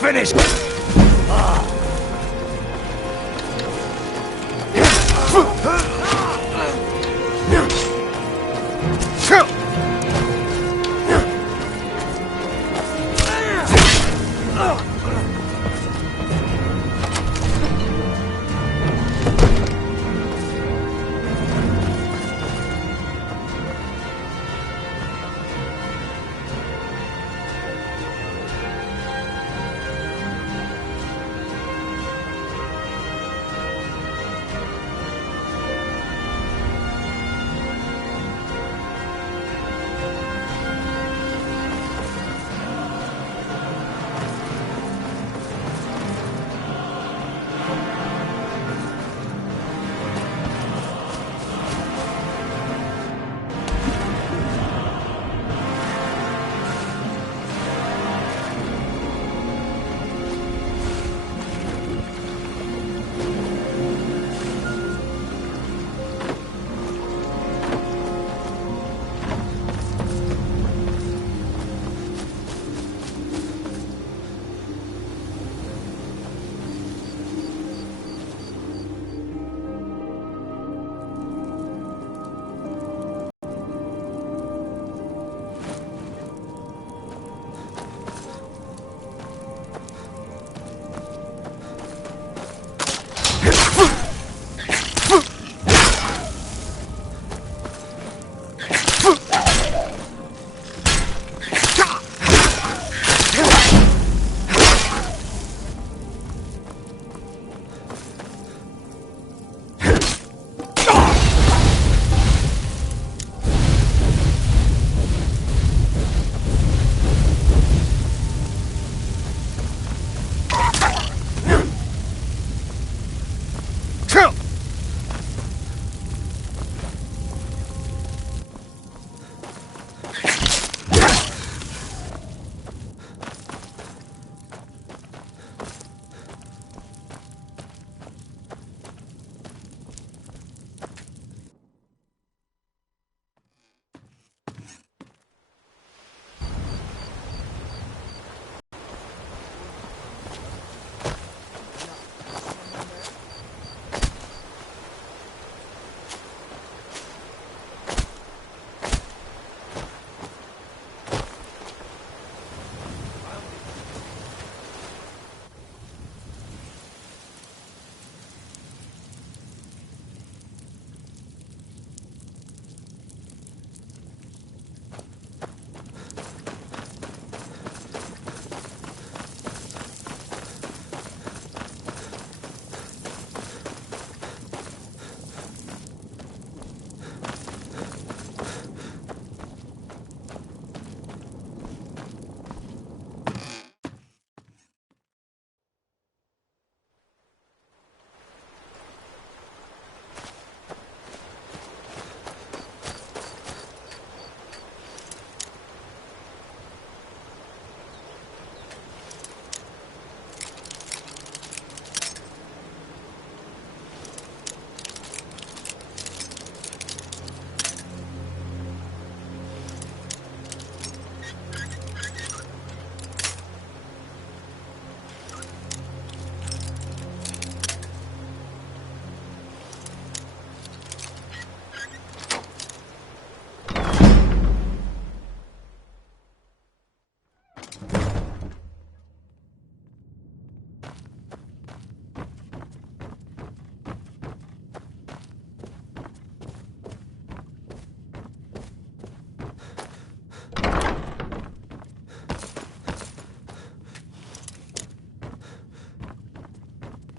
Finish!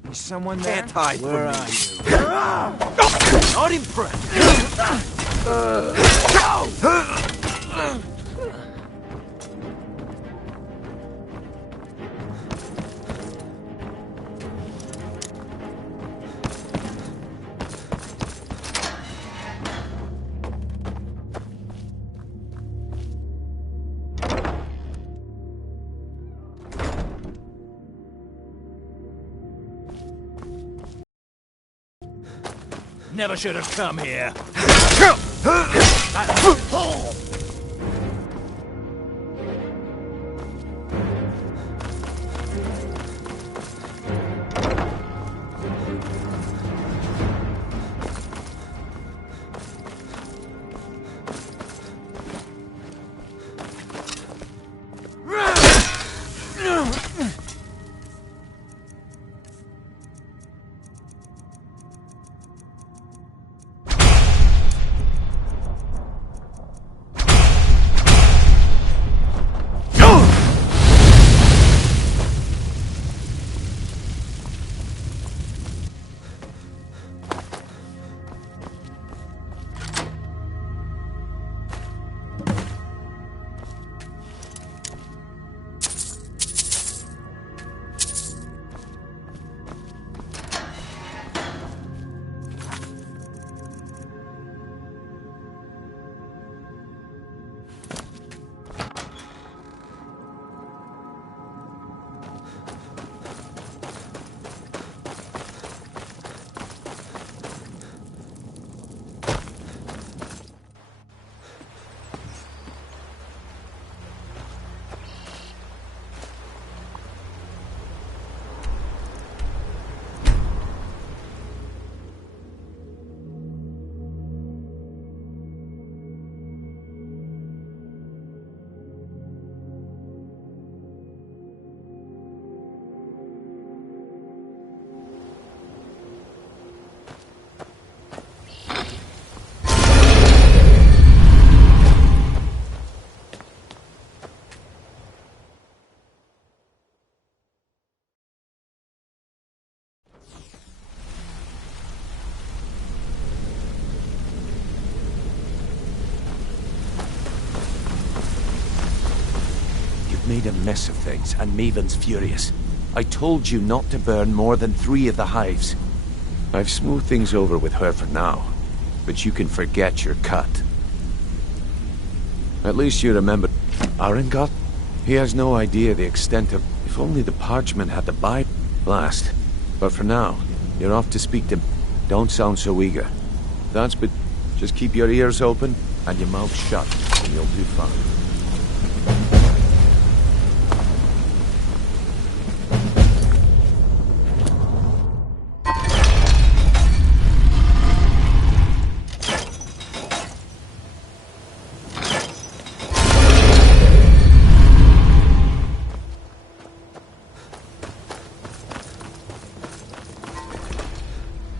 Is someone there? Can't hide Where from are me. you? Not impressed. Never should have come here. made a mess of things, and Maven's furious. I told you not to burn more than 3 of the hives. I've smoothed things over with her for now, but you can forget your cut. At least you remember Arengot? He has no idea the extent of... If only the parchment had the Bible last. But for now, you're off to speak to... Don't sound so eager. That's but... Just keep your ears open and your mouth shut, and you'll do fine.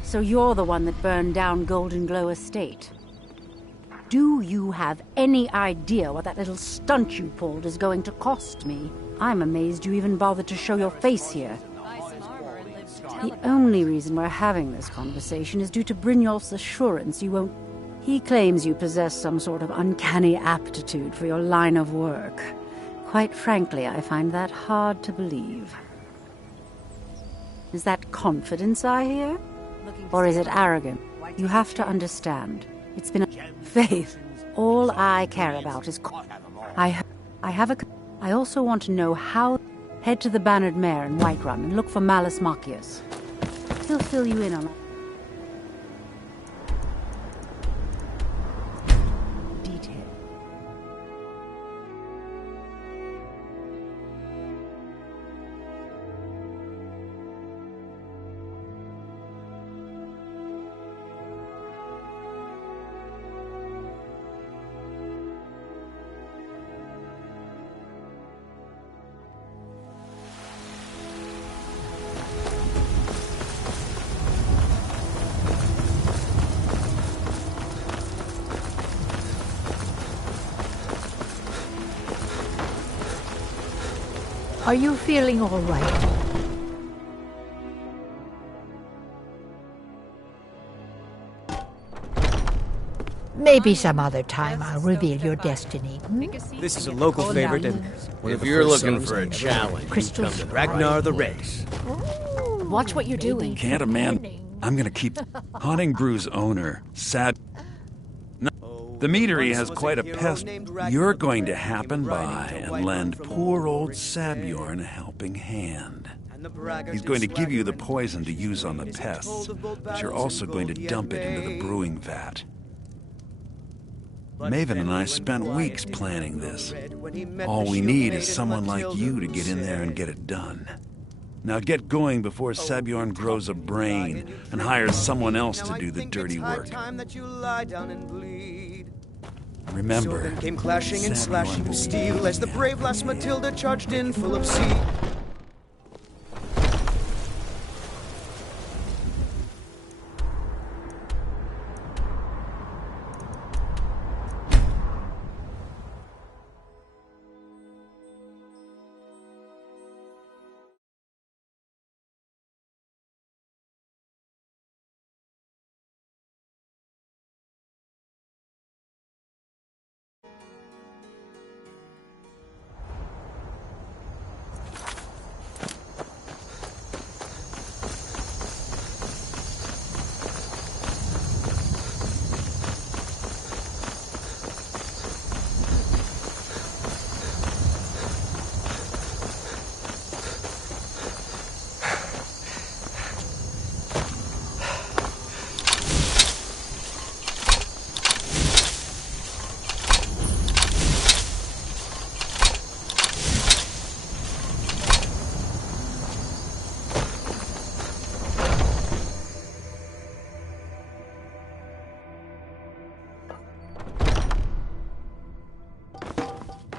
So you're the one that burned down Golden Glow Estate. Do you have any idea what that little stunt you pulled is going to cost me? I'm amazed you even bothered to show your face here. The only reason we're having this conversation is due to Brynjolf's assurance you won't... He claims you possess some sort of uncanny aptitude for your line of work. Quite frankly, I find that hard to believe. Is that confidence I hear? Or is it arrogant? You have to understand. It's been a... Faith. All I care about is... I also want to know how... Head to the Bannered Mare in Whiterun and look for Malus Machius. He'll fill you in on that. Are you feeling all right? Maybe some other time I'll reveal your destiny. This is a local favorite, and if you're looking for a challenge, Crystal come to Ragnar the Race. Watch what you're doing. Can't a man... I'm gonna keep... Haunting Brew's owner, Sad... No, the meadery has quite a pest. You're going to happen by and lend poor old Sabjorn a helping hand. He's going to give you the poison to use on the pests, but you're also going to dump it into the brewing vat. Maven and I spent weeks planning this. All we need is someone like you to get in there and get it done. Now get going before Sabjorn grows a brain and hires someone else to do the dirty work. Remember, came clashing and slashing of steel as the brave lass Matilda charged in full of zeal.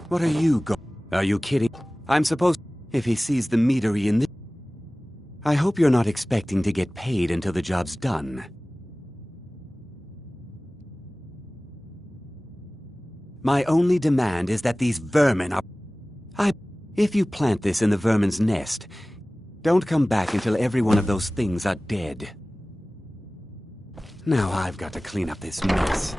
What are you Are you kidding? I'm supposed... If he sees the meadery in this... I hope you're not expecting to get paid until the job's done. My only demand is that these vermin are... If you plant this in the vermin's nest, don't come back until every one of those things are dead. Now I've got to clean up this mess.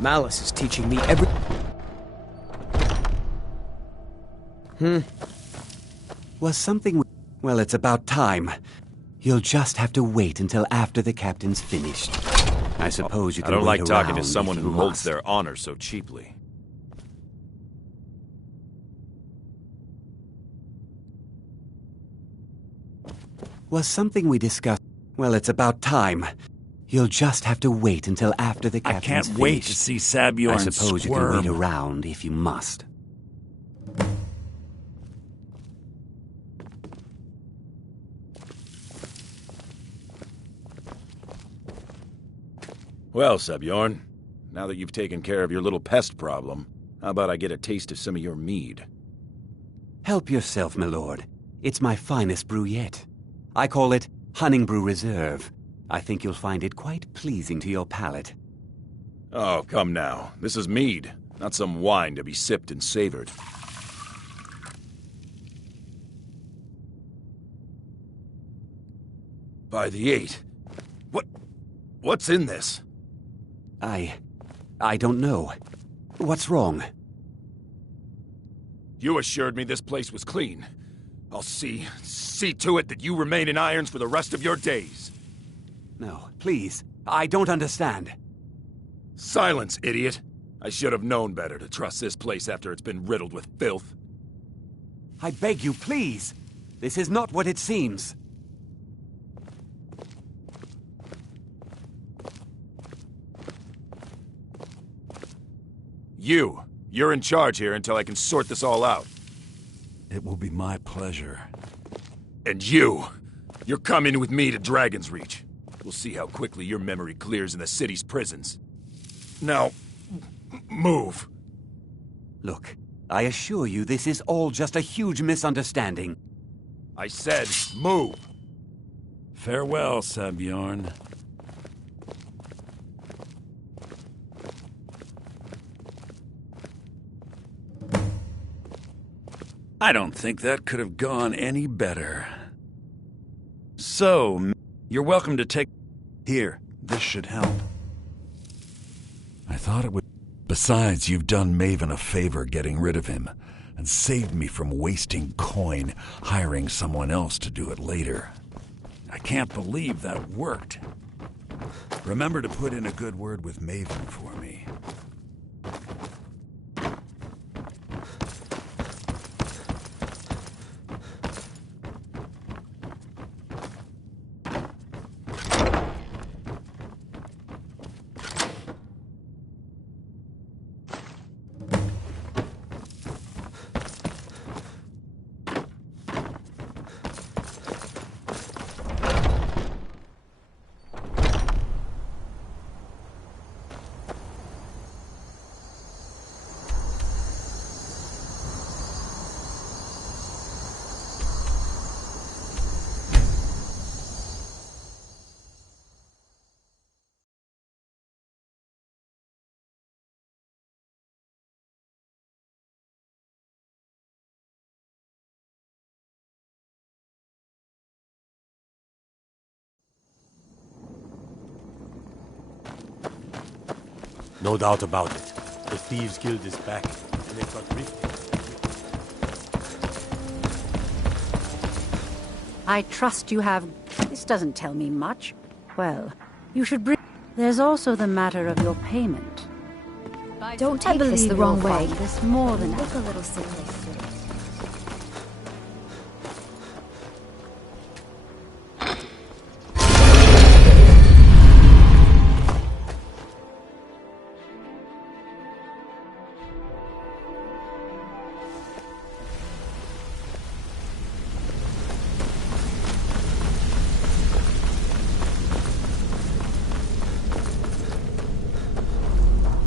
Malice is teaching me every... Was something... Well, it's about time. You'll just have to wait until after the captain's finished. I suppose you can I don't wait like talking to around someone if who you holds must. their honor so cheaply. Was something we discussed... Well, it's about time. You'll just have to wait until after the I captain's can't wait to finished. see Sabjorn I suppose you can squirm. wait around if you must. Well, Sabjorn, now that you've taken care of your little pest problem, how about I get a taste of some of your mead? Help yourself, my lord. It's my finest brew yet. I call it Honningbrew Reserve. I think you'll find it quite pleasing to your palate. Oh, come now. This is mead, not some wine to be sipped and savored. By the 8. What's in this? I don't know. What's wrong? You assured me this place was clean. I'll see to it that you remain in irons for the rest of your days. No, please. I don't understand. Silence, idiot. I should have known better to trust this place after it's been riddled with filth. I beg you, please. This is not what it seems. You're in charge here until I can sort this all out. It will be my pleasure. And you're coming with me to Dragon's Reach. We'll see how quickly your memory clears in the city's prisons. Now, move. Look, I assure you this is all just a huge misunderstanding. I said move. Farewell, Sabjorn. I don't think that could have gone any better. So, you're welcome to take... Here, this should help. I thought it would... Besides, you've done Maven a favor getting rid of him, and saved me from wasting coin hiring someone else to do it later. I can't believe that worked. Remember to put in a good word with Maven for me. No doubt about it. The Thieves Guild is back, and they've got rifting. I trust you have... This doesn't tell me much. Well, you should bring... There's also the matter of your payment. Don't take this the wrong way. This more than... Look a little silly.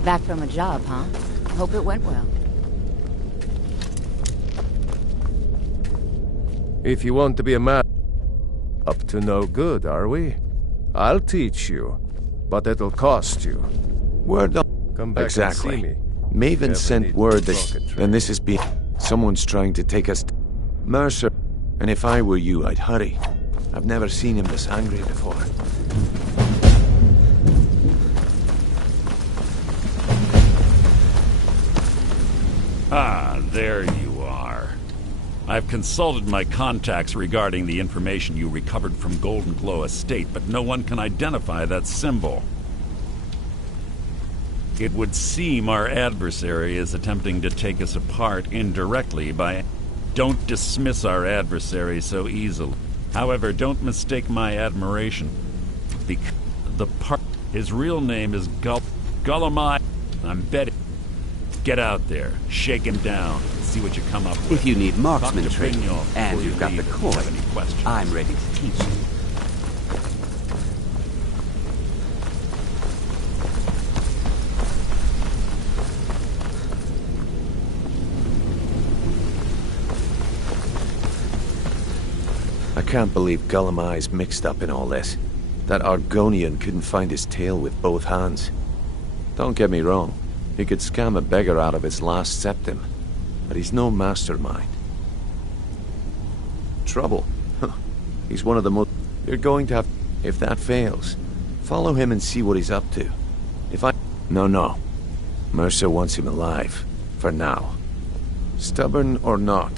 Back from a job, huh? Hope it went well. If you want to be a man, up to no good, are we? I'll teach you, but it'll cost you. Word on... Come back Exactly. and see me. Maven sent need word to that... talk it And this is being... Someone's trying to take us... Mercer. And if I were you, I'd hurry. I've never seen him this angry before. Ah, there you are. I've consulted my contacts regarding the information you recovered from Golden Glow Estate, but no one can identify that symbol. It would seem our adversary is attempting to take us apart indirectly by... Don't dismiss our adversary so easily. However, don't mistake my admiration. Because his real name is Gullamai. I'm betting. Get out there, shake him down, see what you come up with. If you need marksman training, Brignoff and you've got the coin, I'm ready to teach you. I can't believe Gullamai's mixed up in all this. That Argonian couldn't find his tail with both hands. Don't get me wrong, he could scam a beggar out of his last septim, but he's no mastermind. Trouble? He's one of the most... You're going to have... If that fails, follow him and see what he's up to. If I... No. Mercer wants him alive. For now. Stubborn or not,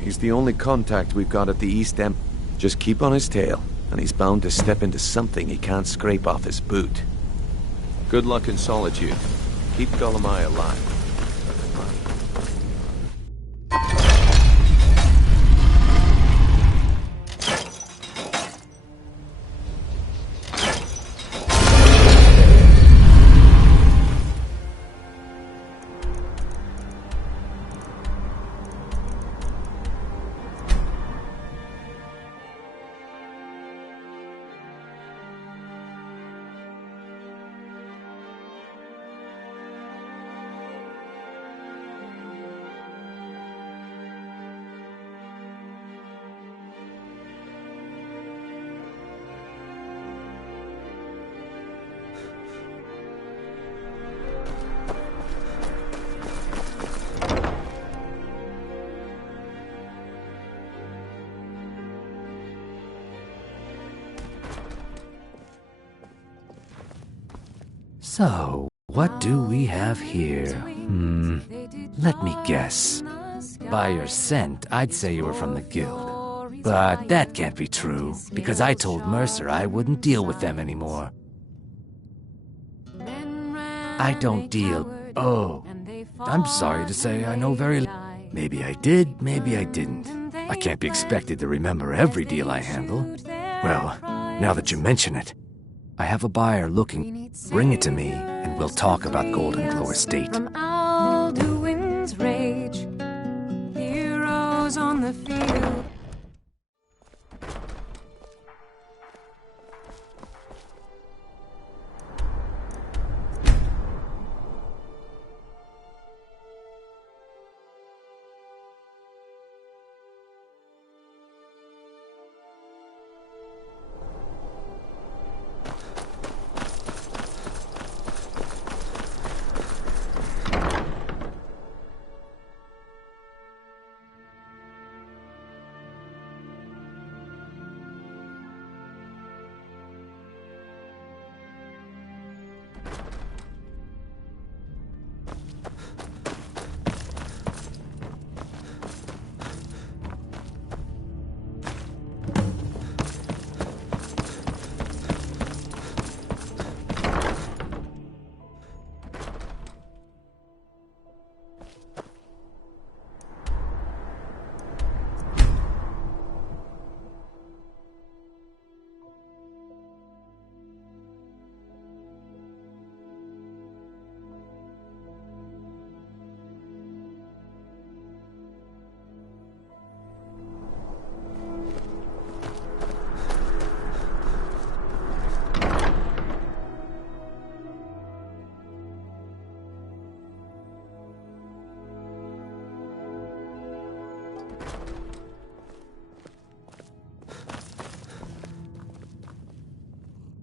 he's the only contact we've got at the East End. Just keep on his tail, and he's bound to step into something he can't scrape off his boot. Good luck in solitude. Keep Gullamai alive. So, what do we have here? Let me guess. By your scent, I'd say you were from the guild. But that can't be true, because I told Mercer I wouldn't deal with them anymore. I don't deal... Oh, I'm sorry to say I know very... Maybe I did, maybe I didn't. I can't be expected to remember every deal I handle. Well, now that you mention it, I have a buyer looking. Bring it to me, and we'll talk about Golden Glow Estate. From Alduin's rage, heroes on the field.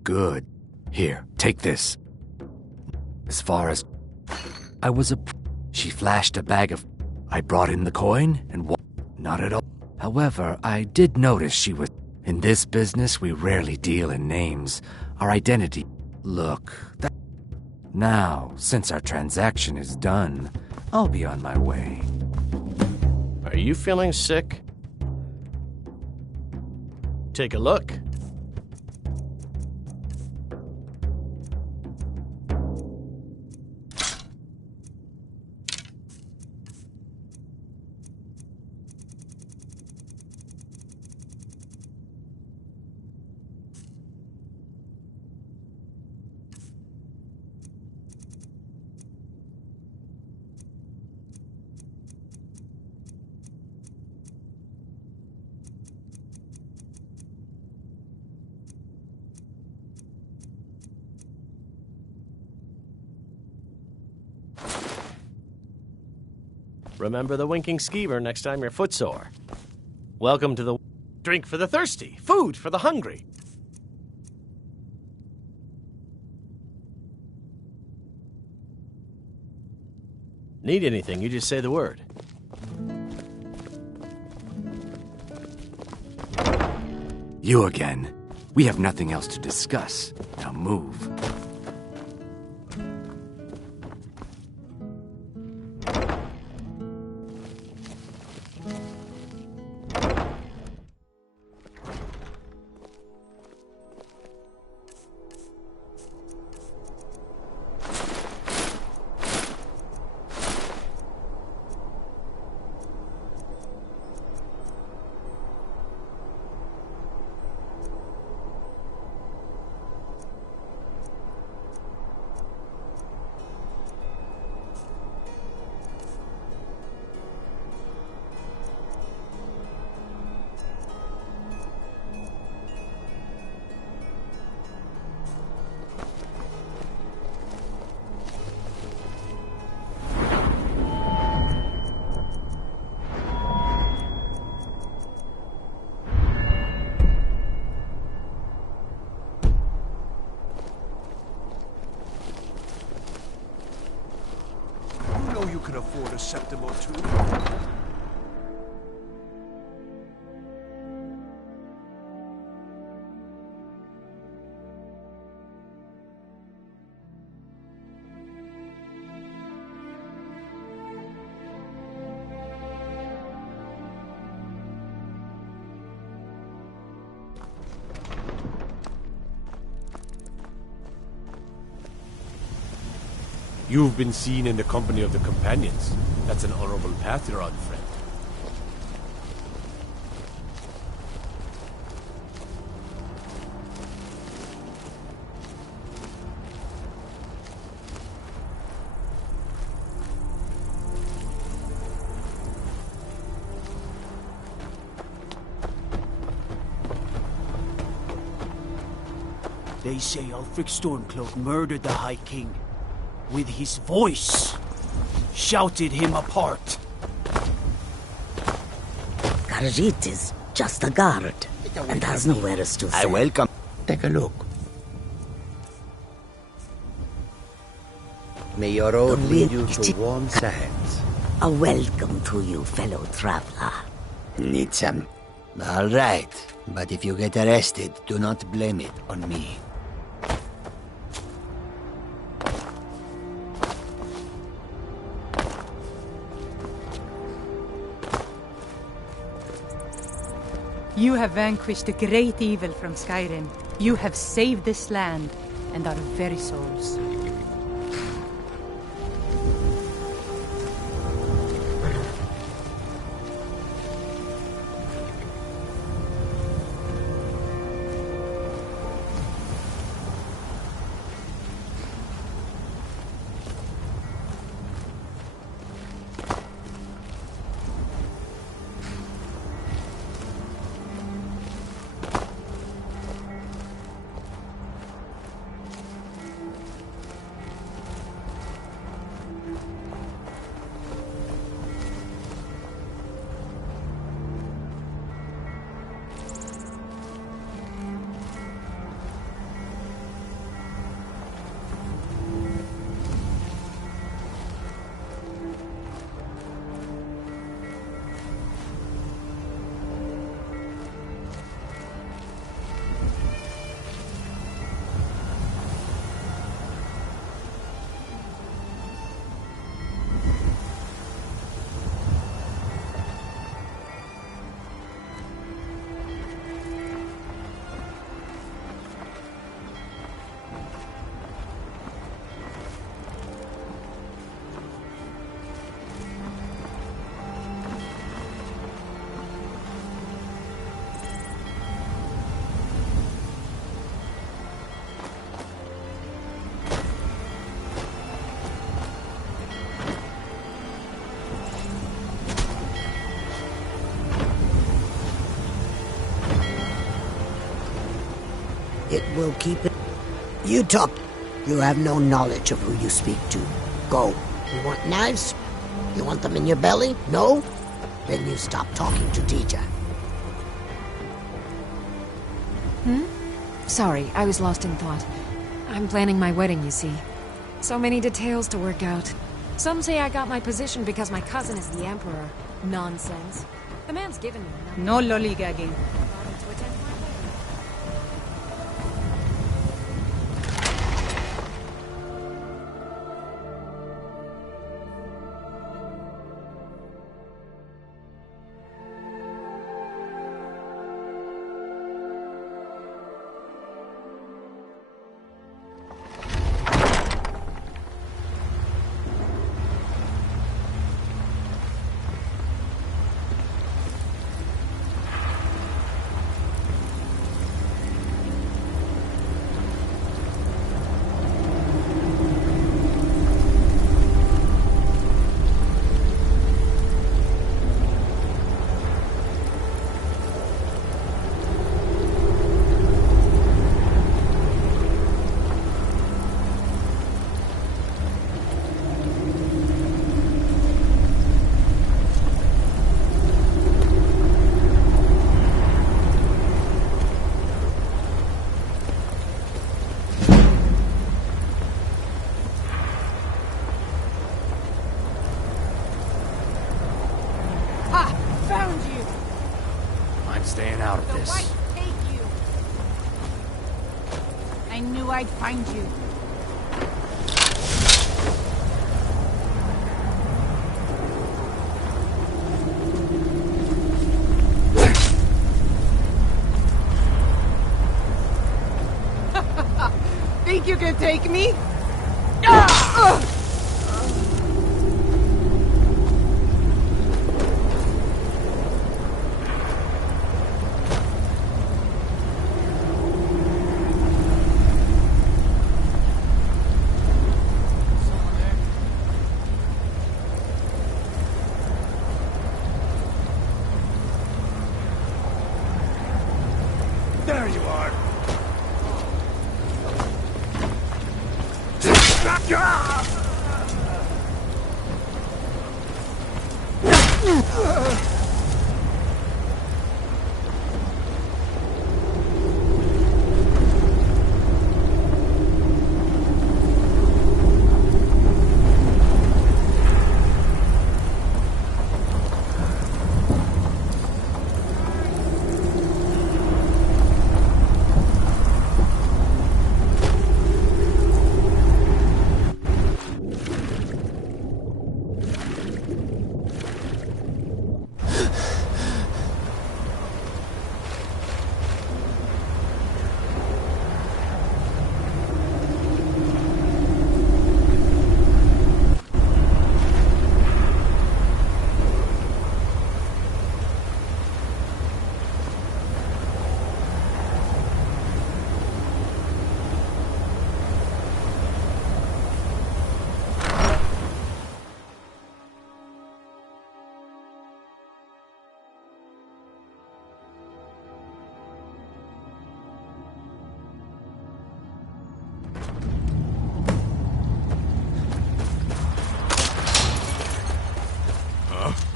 Good. Here, take this. As far as... I was a... She flashed a bag of... I brought in the coin and... Not at all. However, I did notice she was... In this business, we rarely deal in names. Our identity... Look, that... Now, since our transaction is done, I'll be on my way. Are you feeling sick? Take a look. Remember the winking skeever next time you're footsore. Welcome to the drink for the thirsty, food for the hungry. Need anything, you just say the word. You again. We have nothing else to discuss. Now move. You can afford a septim or two. You've been seen in the company of the companions. That's an honorable path you're on, friend. They say Ulfric Stormcloak murdered the High King. With his voice, shouted him apart. Khajiit is just a guard, and has nowhere else to say. I welcome. Take a look. May your road lead you to warm sands. A welcome to you, fellow traveler. Need some. All right, but if you get arrested, do not blame it on me. You have vanquished a great evil from Skyrim. You have saved this land and our very souls. It will keep it. You talk. You have no knowledge of who you speak to. Go. You want knives? You want them in your belly? No? Then you stop talking to teacher. Sorry, I was lost in thought. I'm planning my wedding, you see. So many details to work out. Some say I got my position because my cousin is the emperor. Nonsense. The man's given me nothing. No lollygagging. Staying out of this. Take you. I knew I'd find you. Think you can take me? There you are.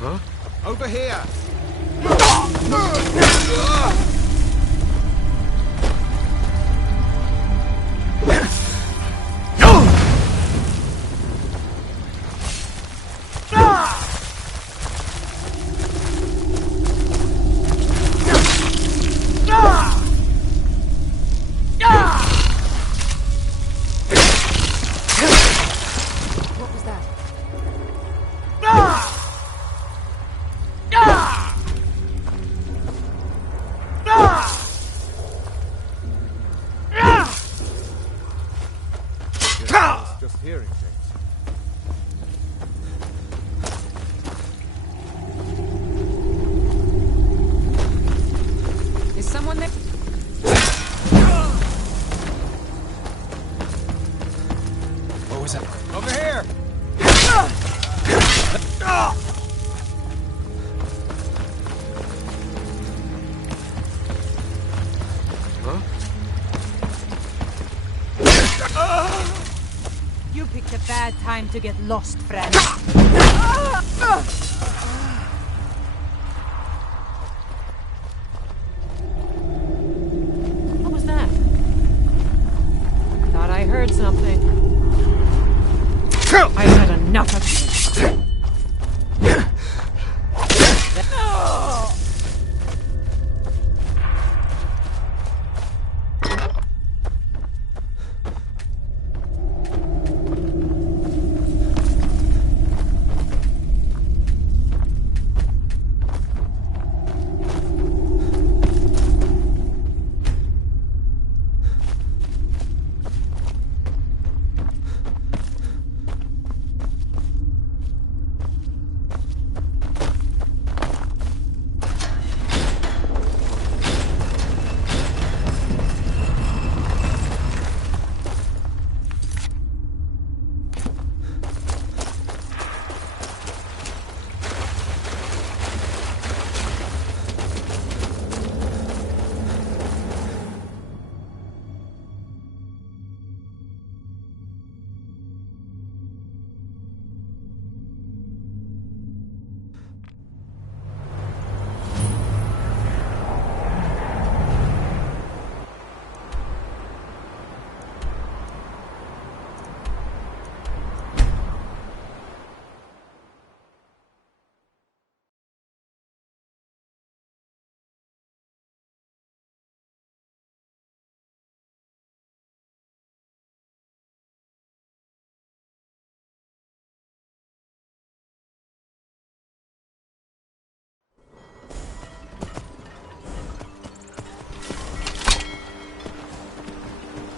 Huh? Over here! What was that? Just hearing things. Is someone there? What was that? Over here! Huh? picked a bad time to get lost, friend. What was that? Thought I heard something. I've had enough of you.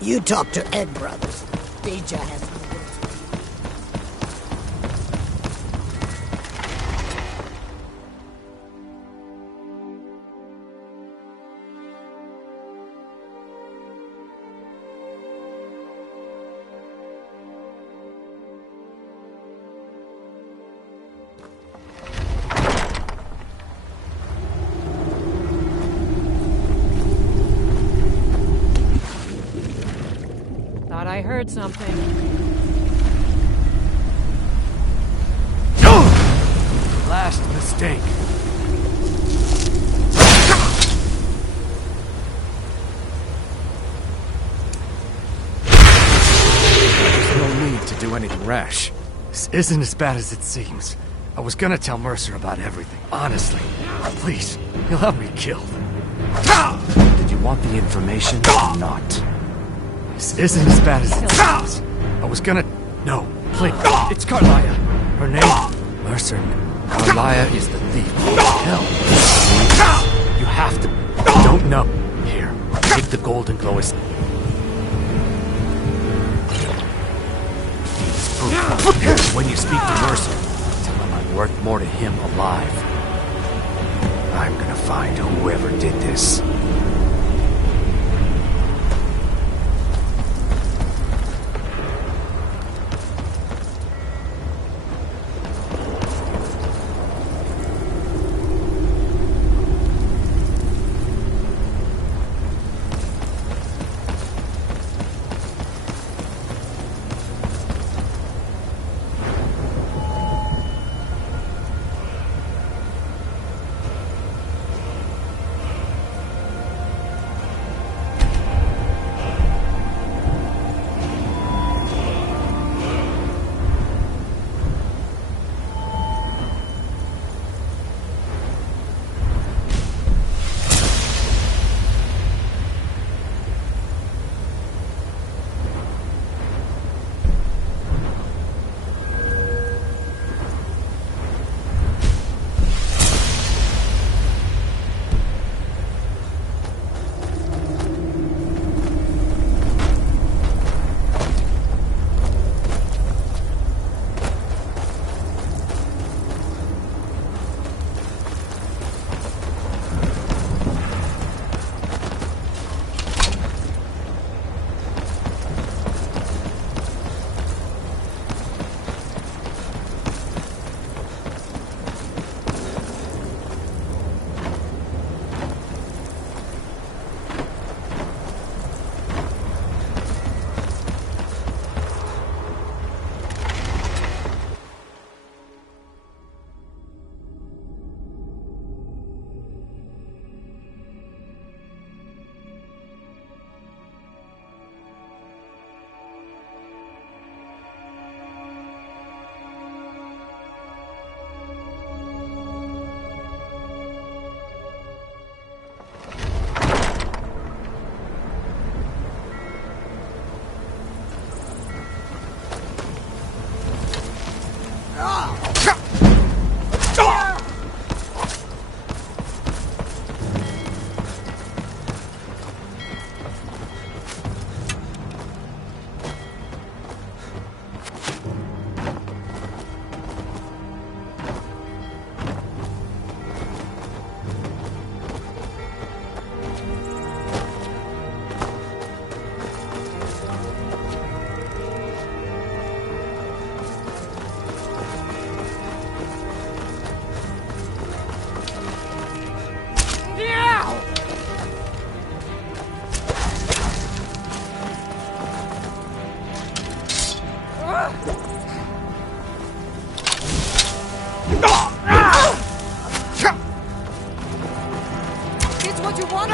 You talk to Egg Brothers. Deja has no words. I heard something. Last mistake. There's no need to do anything rash. This isn't as bad as it seems. I was gonna tell Mercer about everything. Honestly. Please, he'll have me killed. Did you want the information or not? This isn't as bad as it sounds. I was gonna... No, please. It's Carlia. Her name? Mercer. Carlia is the thief. Hell. You have to... Don't know. Here, take the golden glow as... When you speak to Mercer, tell him I'm worth more to him alive. I'm gonna find whoever did this. It's what you want.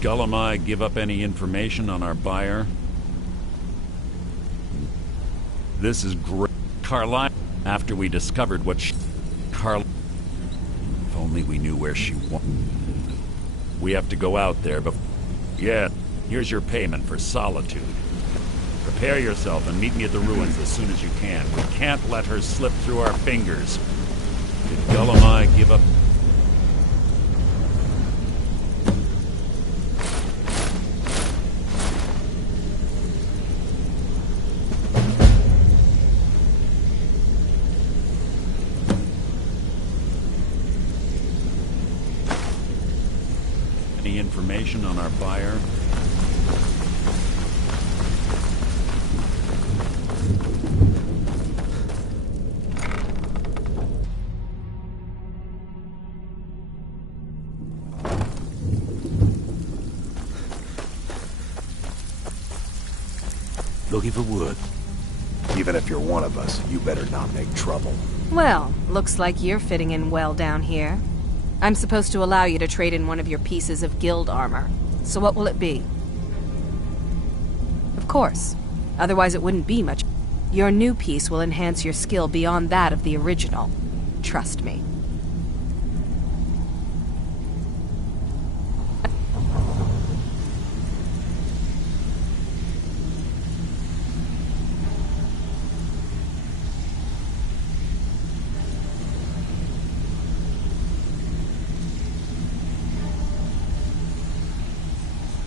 Gullumai give up any information on our buyer? This is great. Carlisle, after we discovered what she... If only we knew where she was. We have to go out there before... Yeah, here's your payment for solitude. Prepare yourself and meet me at the ruins as soon as you can. We can't let her slip through our fingers. Did Gullumai give up... Any information on our buyer? Looking for wood. Even if you're one of us, you better not make trouble. Well, looks like you're fitting in well down here. I'm supposed to allow you to trade in one of your pieces of guild armor. So what will it be? Of course. Otherwise it wouldn't be much. Your new piece will enhance your skill beyond that of the original. Trust me.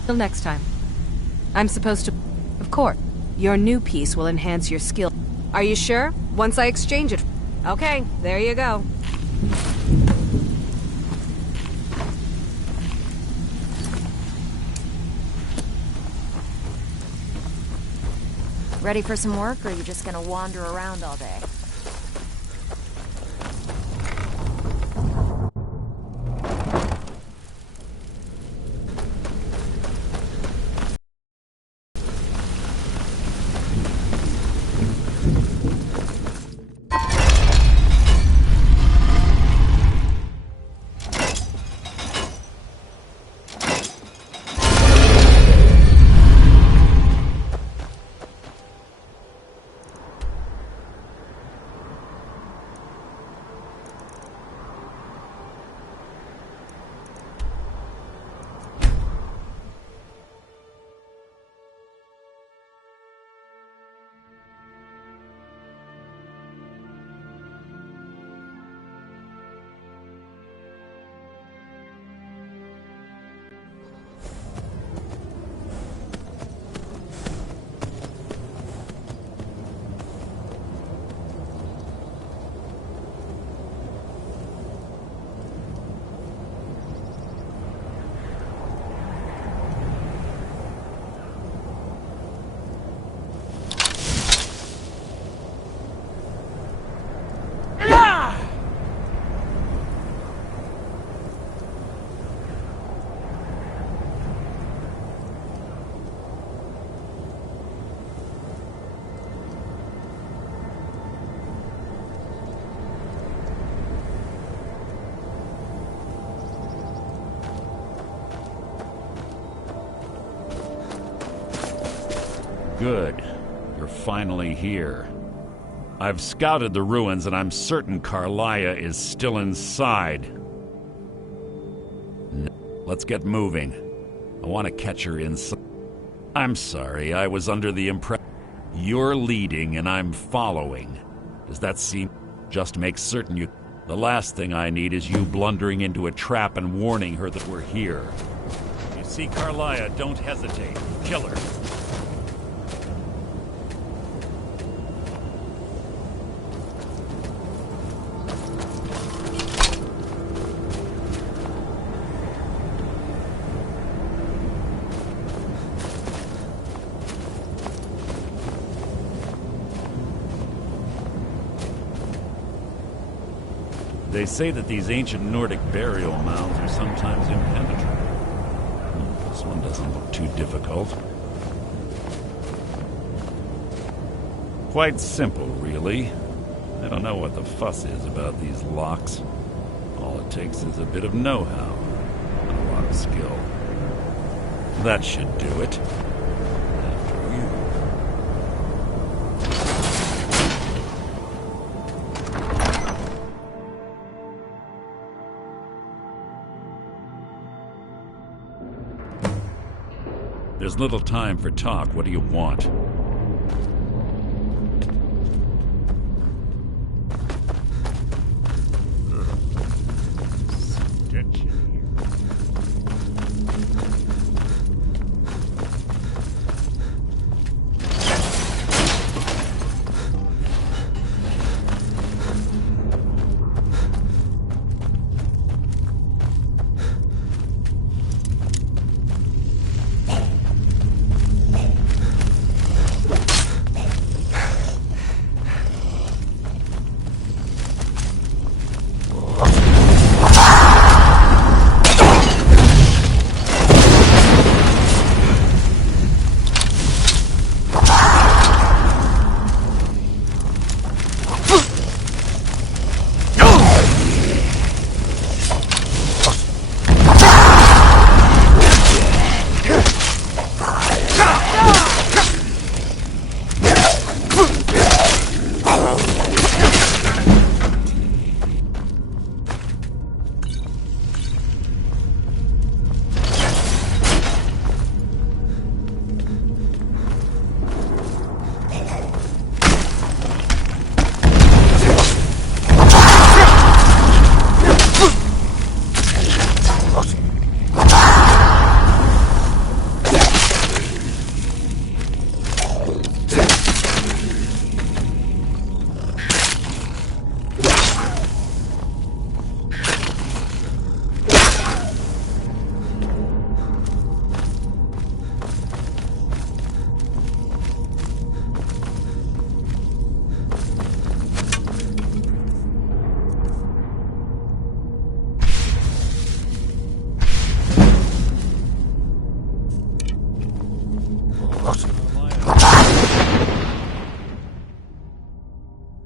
Till next time. I'm supposed to... Of course. Your new piece will enhance your skill. Are you sure? Once I exchange it... Okay, there you go. Ready for some work, or are you just gonna wander around all day? Good. You're finally here. I've scouted the ruins and I'm certain Carlia is still inside. Let's get moving. I want to catch her inside. I'm sorry, I was under the impression you're leading and I'm following. Does that seem... Just make certain you... The last thing I need is you blundering into a trap and warning her that we're here. You see Carlia, don't hesitate. Kill her. They say that these ancient Nordic burial mounds are sometimes impenetrable. This one doesn't look too difficult. Quite simple, really. I don't know what the fuss is about these locks. All it takes is a bit of know-how and a lot of skill. That should do it. After you. There's little time for talk. What do you want?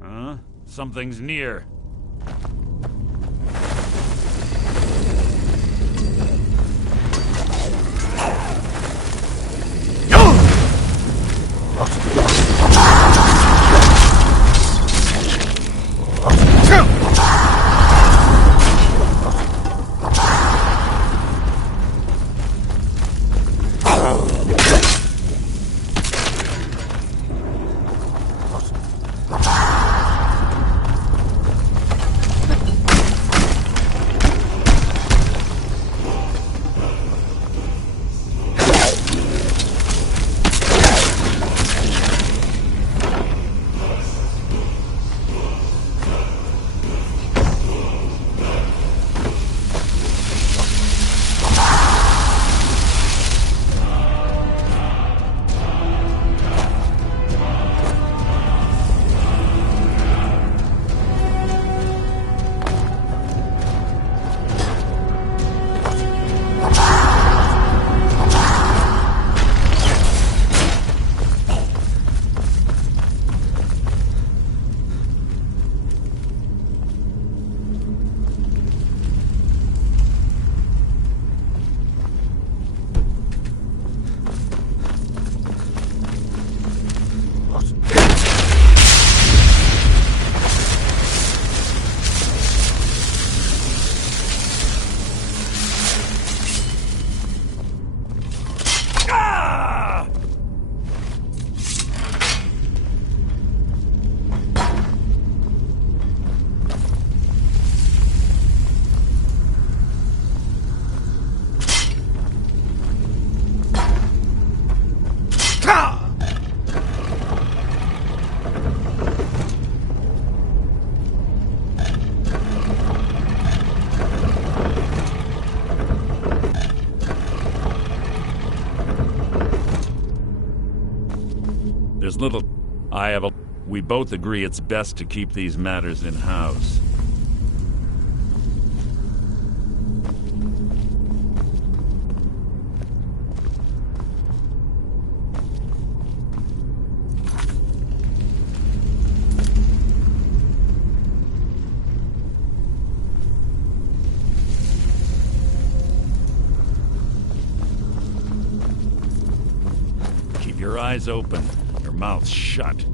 Huh? Something's near. There's little... We both agree it's best to keep these matters in-house. Keep your eyes open. Mouth shut.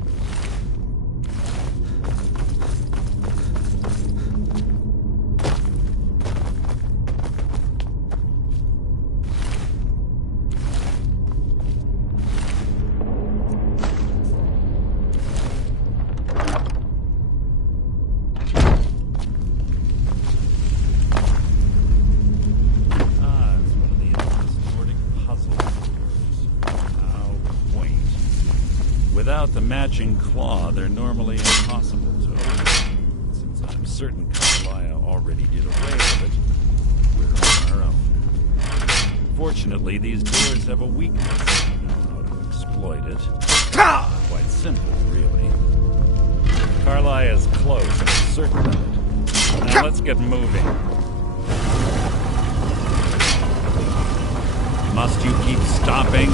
Without the matching claw, they're normally impossible to open. Since I'm certain Carlia already did away with it, we're on our own. Fortunately, these doors have a weakness. I know how to exploit it. Quite simple, really. Carlia is close, I'm certain of it. Now let's get moving. Must you keep stopping?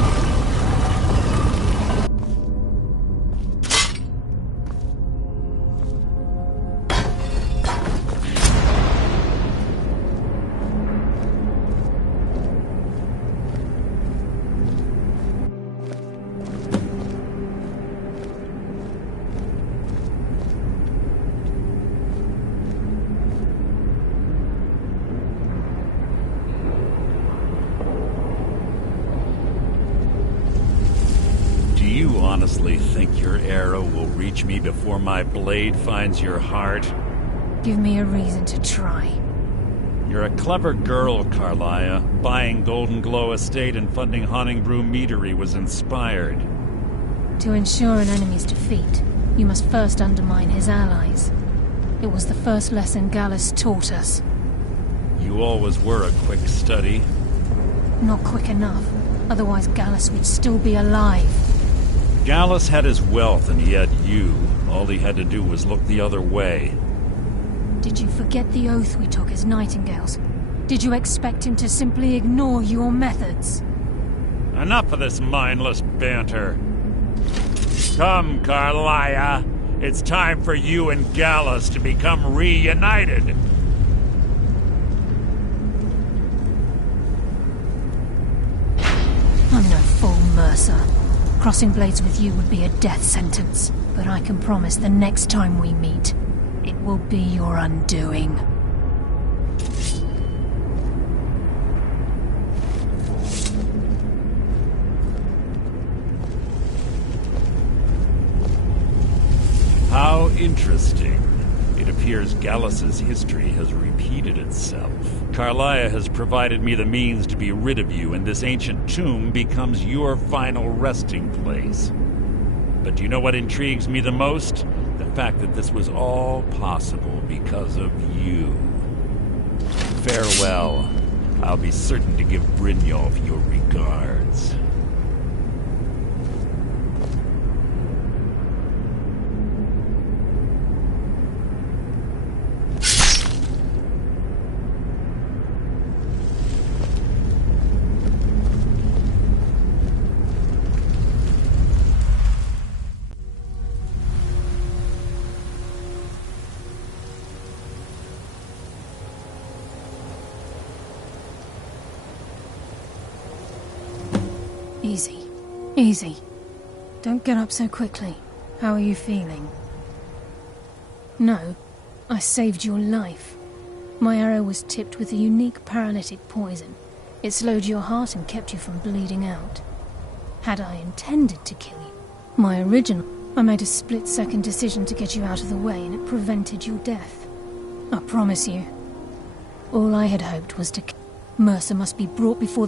Honestly think your arrow will reach me before my blade finds your heart? Give me a reason to try. You're a clever girl, Carlia. Buying Golden Glow Estate and funding Haunting Brew Meadery was inspired. To ensure an enemy's defeat, you must first undermine his allies. It was the first lesson Gallus taught us. You always were a quick study. Not quick enough. Otherwise Gallus would still be alive. Gallus had his wealth and he had you. All he had to do was look the other way. Did you forget the oath we took as Nightingales? Did you expect him to simply ignore your methods? Enough of this mindless banter. Come, Carlia. It's time for you and Gallus to become reunited. I'm no fool, Mercer. Crossing blades with you would be a death sentence. But I can promise the next time we meet, it will be your undoing. How interesting. It appears Gallus's history has repeated itself. Carlia has provided me the means to be rid of you, and this ancient tomb becomes your final resting place. But do you know what intrigues me the most? The fact that this was all possible because of you. Farewell. I'll be certain to give Brynjolf your regards. Easy. Easy. Don't get up so quickly. How are you feeling? No, I saved your life. My arrow was tipped with a unique paralytic poison. It slowed your heart and kept you from bleeding out. Had I intended to kill you, I made a split-second decision to get you out of the way, and it prevented your death. I promise you. All I had hoped was to Mercer must be brought before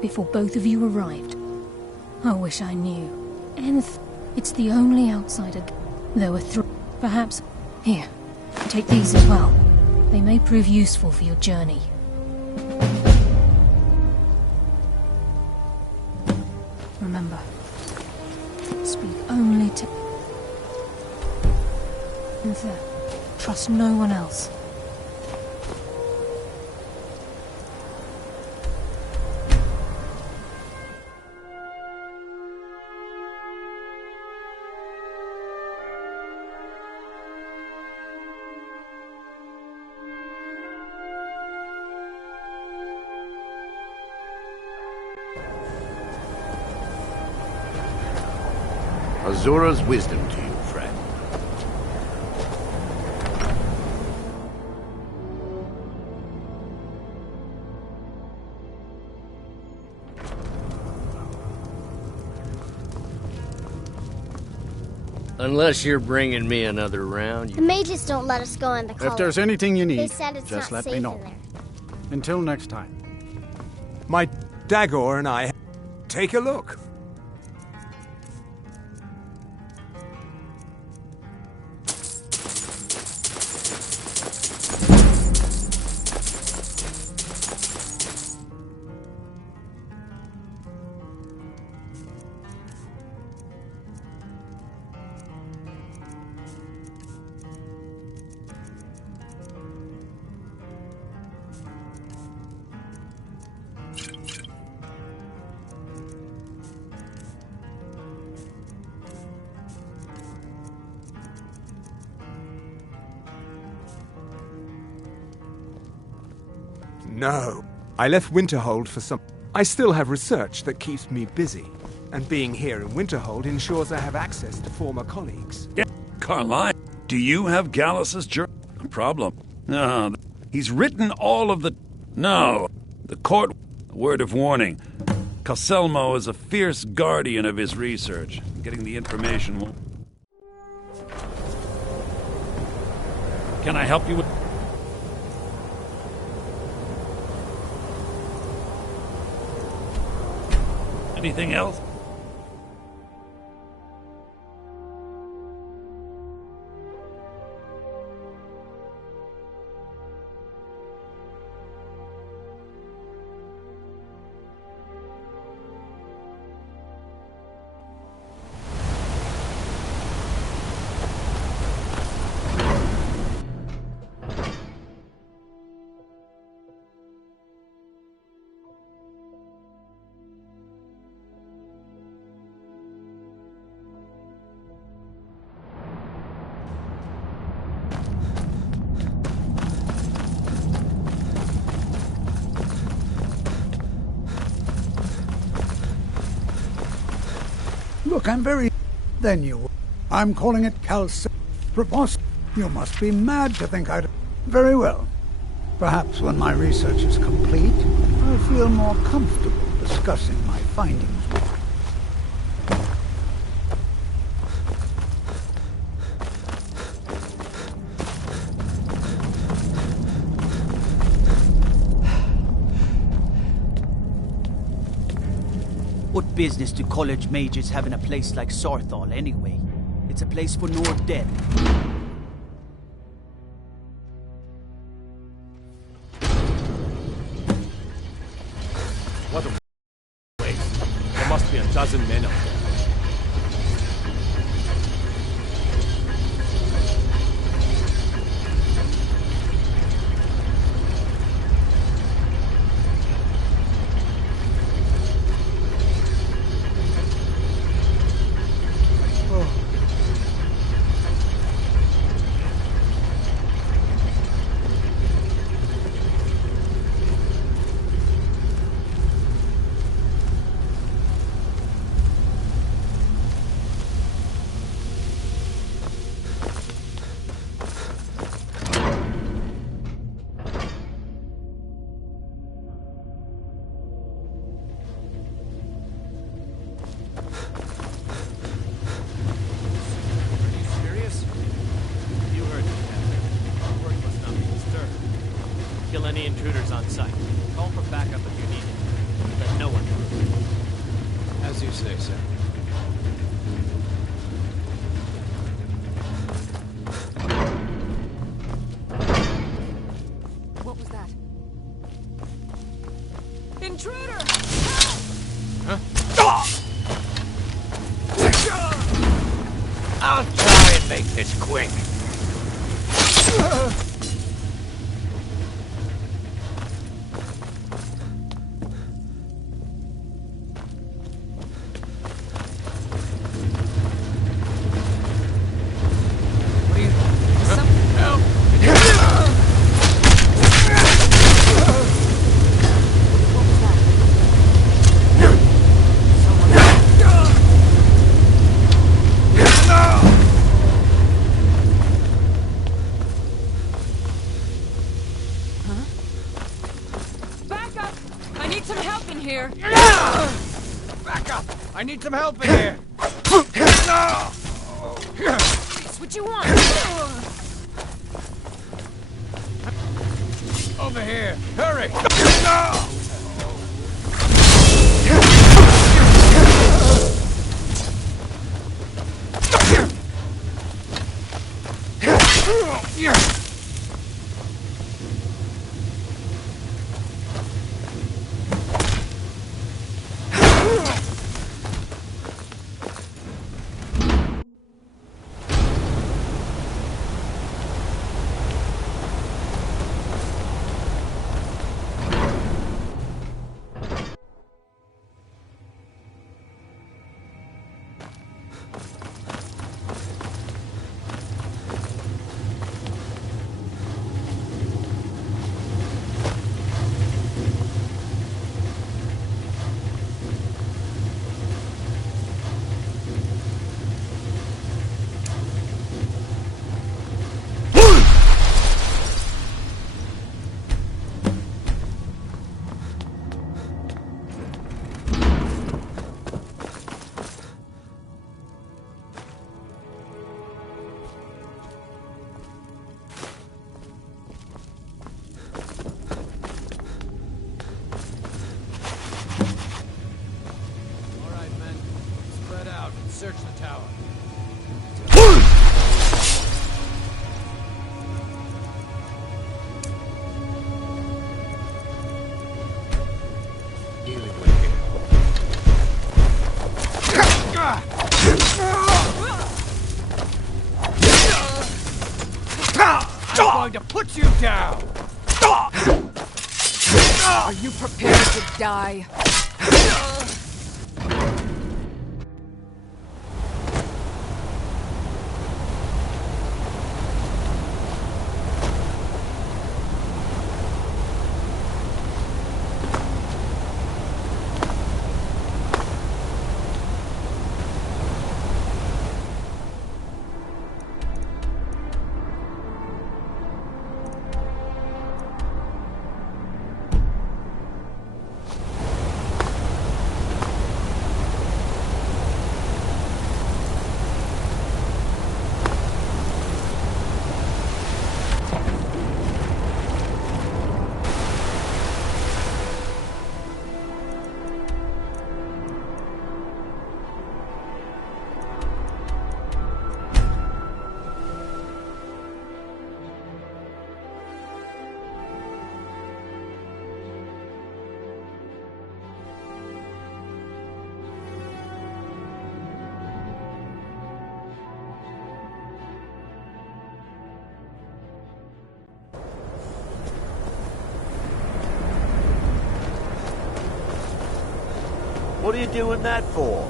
before both of you arrived. I wish I knew. It's the only outsider. There were perhaps. Here, take these as well. They may prove useful for your journey. Remember, speak only to... And there, trust no one else. Azura's wisdom to you, friend. Unless you're bringing me another round, The mages don't let us go in the color. If there's anything you They need, said it's just not let me safe know. in there. Until next time. My Dagor and I... Take a look. No. I left Winterhold for some... I still have research that keeps me busy. And being here in Winterhold ensures I have access to former colleagues. Yeah, Carlia, do you have Gallus's journal? Problem. No, he's written all of the... No, the court... Word of warning. Coselmo is a fierce guardian of his research. Getting the information will... Can I help you with... Anything else? Look, I'm very... Then you... I'm calling it Prepos. You must be mad to think I'd... Very well. Perhaps when my research is complete, I'll feel more comfortable discussing my findings with you. What business do college mages have in a place like Sarthal anyway? It's a place for Nord dead. What a waste. There must be a dozen men up there. Kill any intruders on site. Call for backup if you need it. Let no one through. As you say, sir. What was that? Intruder! Huh? I'll try and make this quick. I need some help in here! That's what you want! Over here! Hurry! Search the tower. I'm going to put you down! Are you prepared to die? What are you doing that for?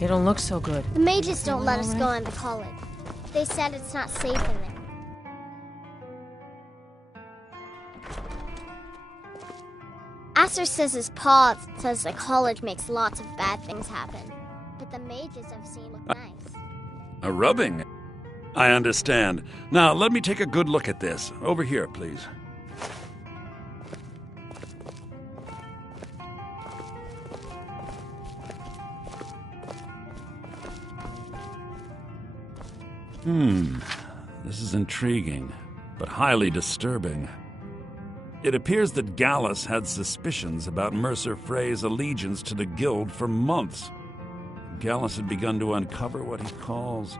You don't look so good. The mages don't let us go in the college. They said it's not safe in there. Aster says his pa says the college makes lots of bad things happen. But the mages I've seen look nice. A rubbing? I understand. Now, let me take a good look at this. Over here, please. This is intriguing, but highly disturbing. It appears that Gallus had suspicions about Mercer Frey's allegiance to the Guild for months. Gallus had begun to uncover what he calls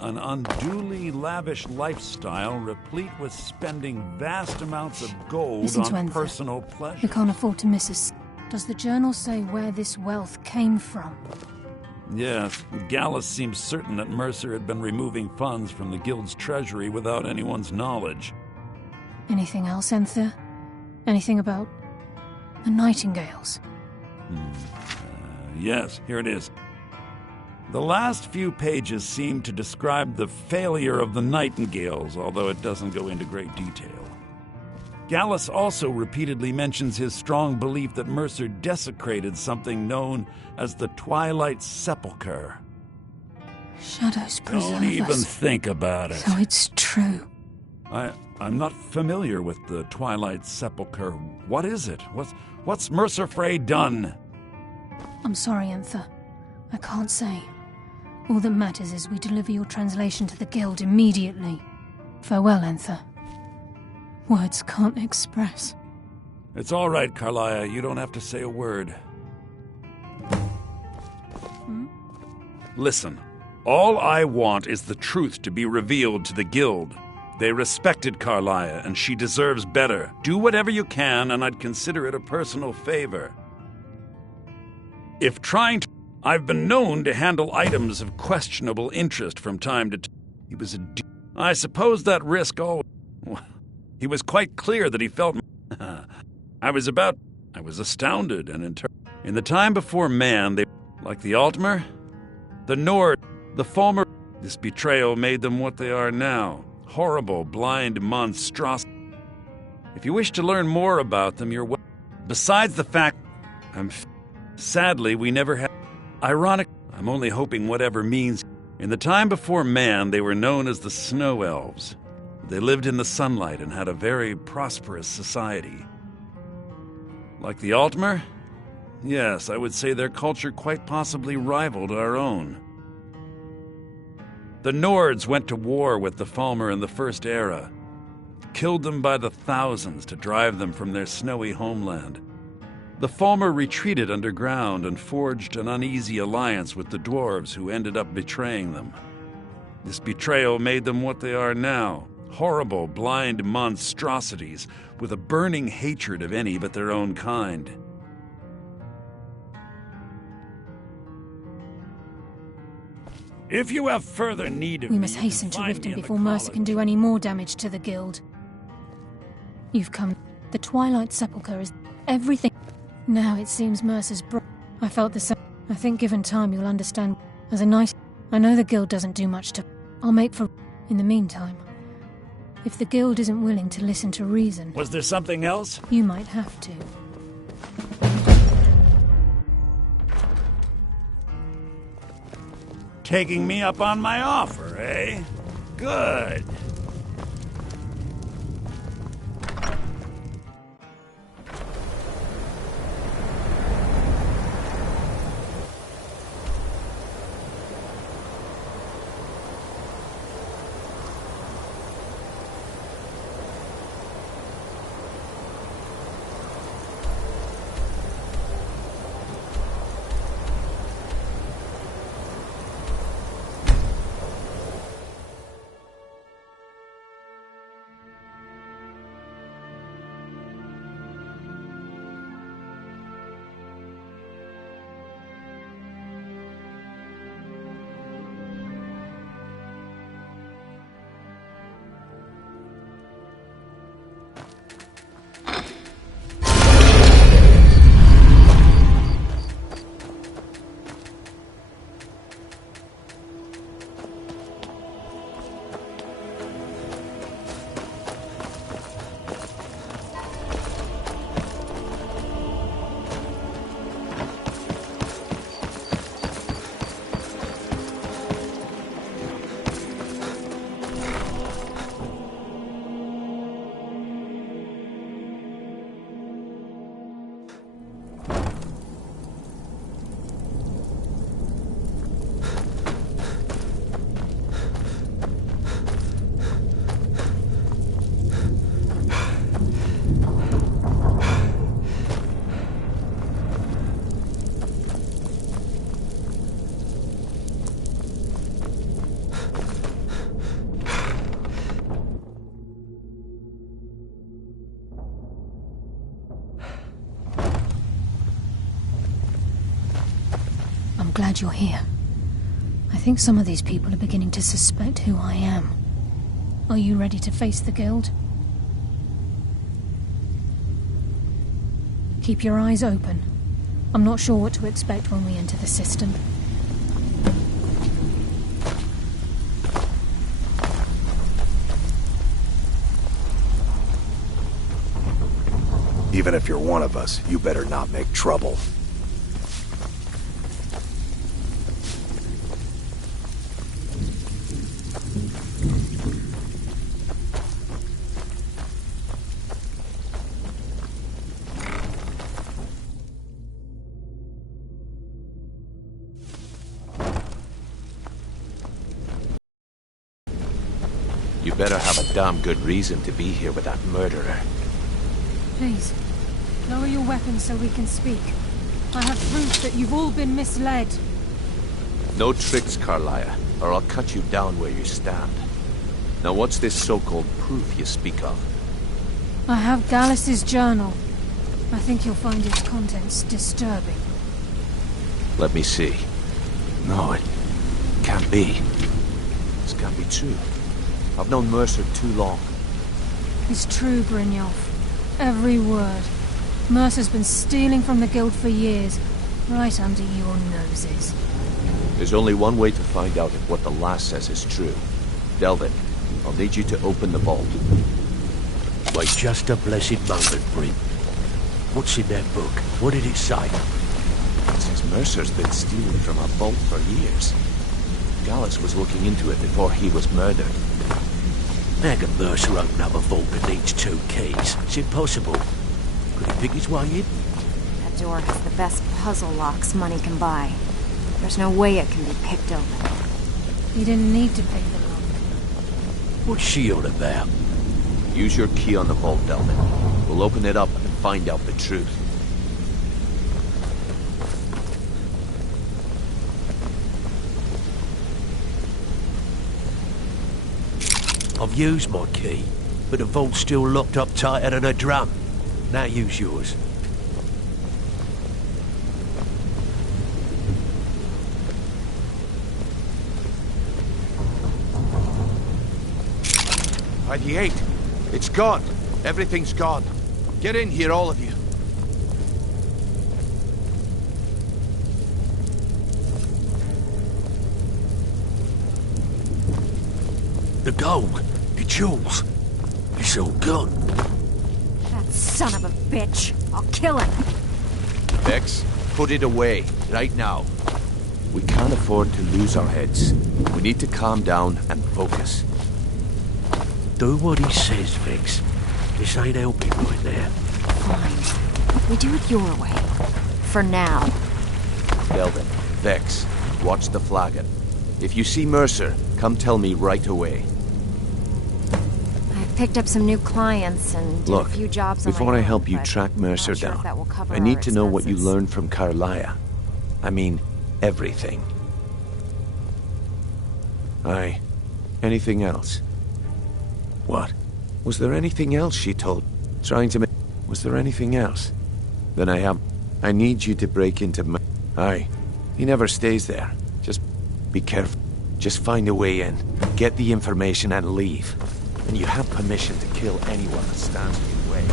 an unduly lavish lifestyle replete with spending vast amounts of gold Listen to on Enther. personal pleasure. We can't afford to miss us. Does the journal say where this wealth came from? Yes, Gallus seems certain that Mercer had been removing funds from the Guild's treasury without anyone's knowledge. Anything else, Enther? Anything about the Nightingales? Yes, here it is. The last few pages seem to describe the failure of the Nightingales, although it doesn't go into great detail. Gallus also repeatedly mentions his strong belief that Mercer desecrated something known as the Twilight Sepulchre. Shadows preserve Don't even us. think about it. So it's true. I'm not familiar with the Twilight Sepulchre. What is it? What's Mercer Frey done? I'm sorry, Enther. I can't say. All that matters is we deliver your translation to the Guild immediately. Farewell, Enther. Words can't express. It's all right, Carlia. You don't have to say a word. Listen, all I want is the truth to be revealed to the Guild. They respected Carlia, and she deserves better. Do whatever you can, and I'd consider it a personal favor. If trying to... I've been known to handle items of questionable interest from time to time. He was I suppose that risk always... He was quite clear that he felt... I was astounded, and in the time before man, they... Like the Altmer, the Nord, the Falmer... This betrayal made them what they are now. Horrible, blind monstrosity. If you wish to learn more about them, you're welcome. Besides the fact... Sadly, we never had... Ironic, I'm only hoping whatever means... In the time before man, they were known as the Snow Elves. They lived in the sunlight and had a very prosperous society. Like the Altmer? Yes, I would say their culture quite possibly rivaled our own. The Nords went to war with the Falmer in the First Era, killed them by the thousands to drive them from their snowy homeland. The Falmer retreated underground and forged an uneasy alliance with the dwarves who ended up betraying them. This betrayal made them what they are now. Horrible, blind monstrosities with a burning hatred of any but their own kind. If you have further need of We me, must you can hasten to find me Riften in the before Mercer can do any more damage to the Guild. You've come. The Twilight Sepulchre is everything. Now it seems Mercer's I felt the same. I think given time you'll understand. As a nice... I know the Guild doesn't do much to... I'll make for... In the meantime, if the Guild isn't willing to listen to reason... Was there something else? You might have to. Taking me up on my offer, eh? Good. I'm glad you're here. I think some of these people are beginning to suspect who I am. Are you ready to face the Guild? Keep your eyes open. I'm not sure what to expect when we enter the system. Even if you're one of us, you better not make trouble. You better have a damn good reason to be here with that murderer. Please, lower your weapons so we can speak. I have proof that you've all been misled. No tricks, Carlia, or I'll cut you down where you stand. Now what's this so-called proof you speak of? I have Gallus's journal. I think you'll find its contents disturbing. Let me see. No, it can't be. This can't be true. I've known Mercer too long. It's true, Brynjolf. Every word. Mercer's been stealing from the Guild for years, right under your noses. There's only one way to find out if what the lass says is true. Delvin, I'll need you to open the vault. Wait just a blessed moment, Bryn. What's in that book? What did it say? It says Mercer's been stealing from our vault for years. Gallus was looking into it before he was murdered. How can Mercer open up a vault that needs 2 keys? It's impossible. Could he pick his way in? That door has the best puzzle locks money can buy. There's no way it can be picked open. You didn't need to pick the lock. What's she on about? Use your key on the vault, Delvin. We'll open it up and find out the truth. I've used my key, but the vault's still locked up tighter than a drum. Now use yours. ID8, it's gone. Everything's gone. Get in here, all of you. The gold, the jewels, it's all gone. That son of a bitch. I'll kill him. Vex, put it away, right now. We can't afford to lose our heads. We need to calm down and focus. Do what he says, Vex. This ain't helping right now. Fine. We do it your way. For now. Delvin, Vex, watch the flagon. If you see Mercer, come tell me right away. I've picked up some new clients and did Look, a few jobs on before my I own, help you but track Mercer not sure if down, that will cover I need our to know what you expenses. learned from Carlia. I mean, everything. Aye. Anything else? What? Was there anything else she told? Trying to make... Was there anything else? Then I need you to break into... Aye. He never stays there. Just be careful. Just find a way in. Get the information and leave. And you have permission to kill anyone that stands in your way.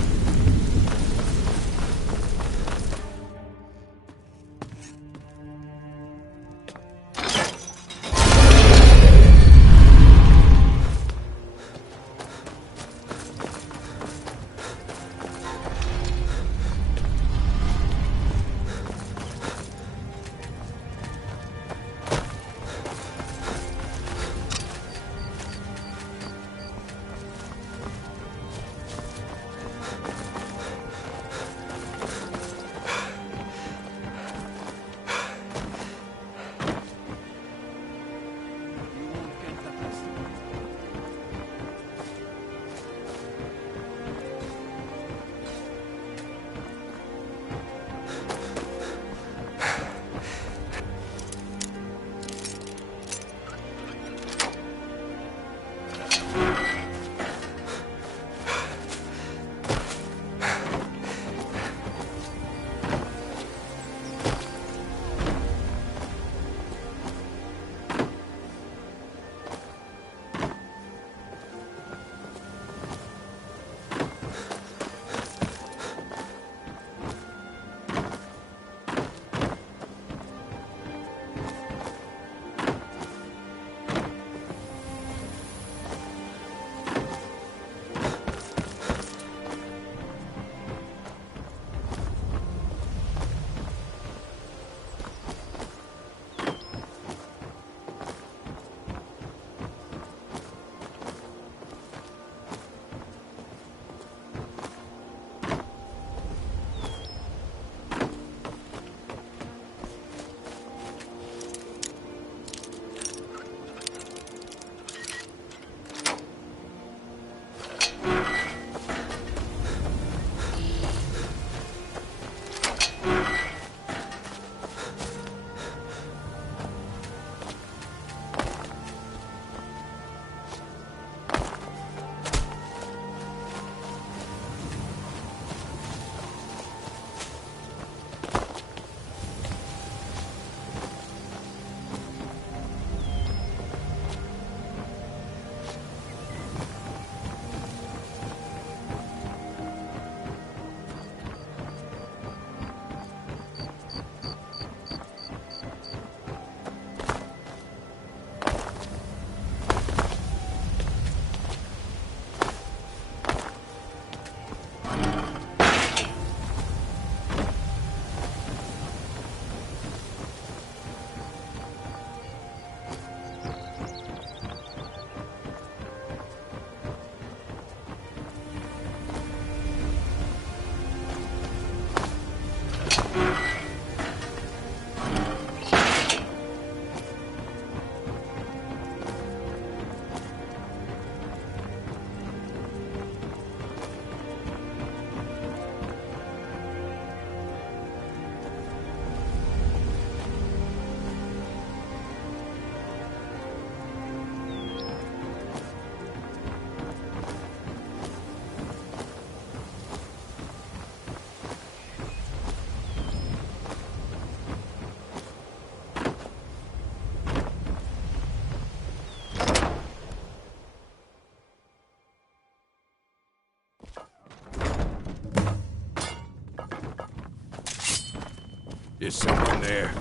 Is someone there?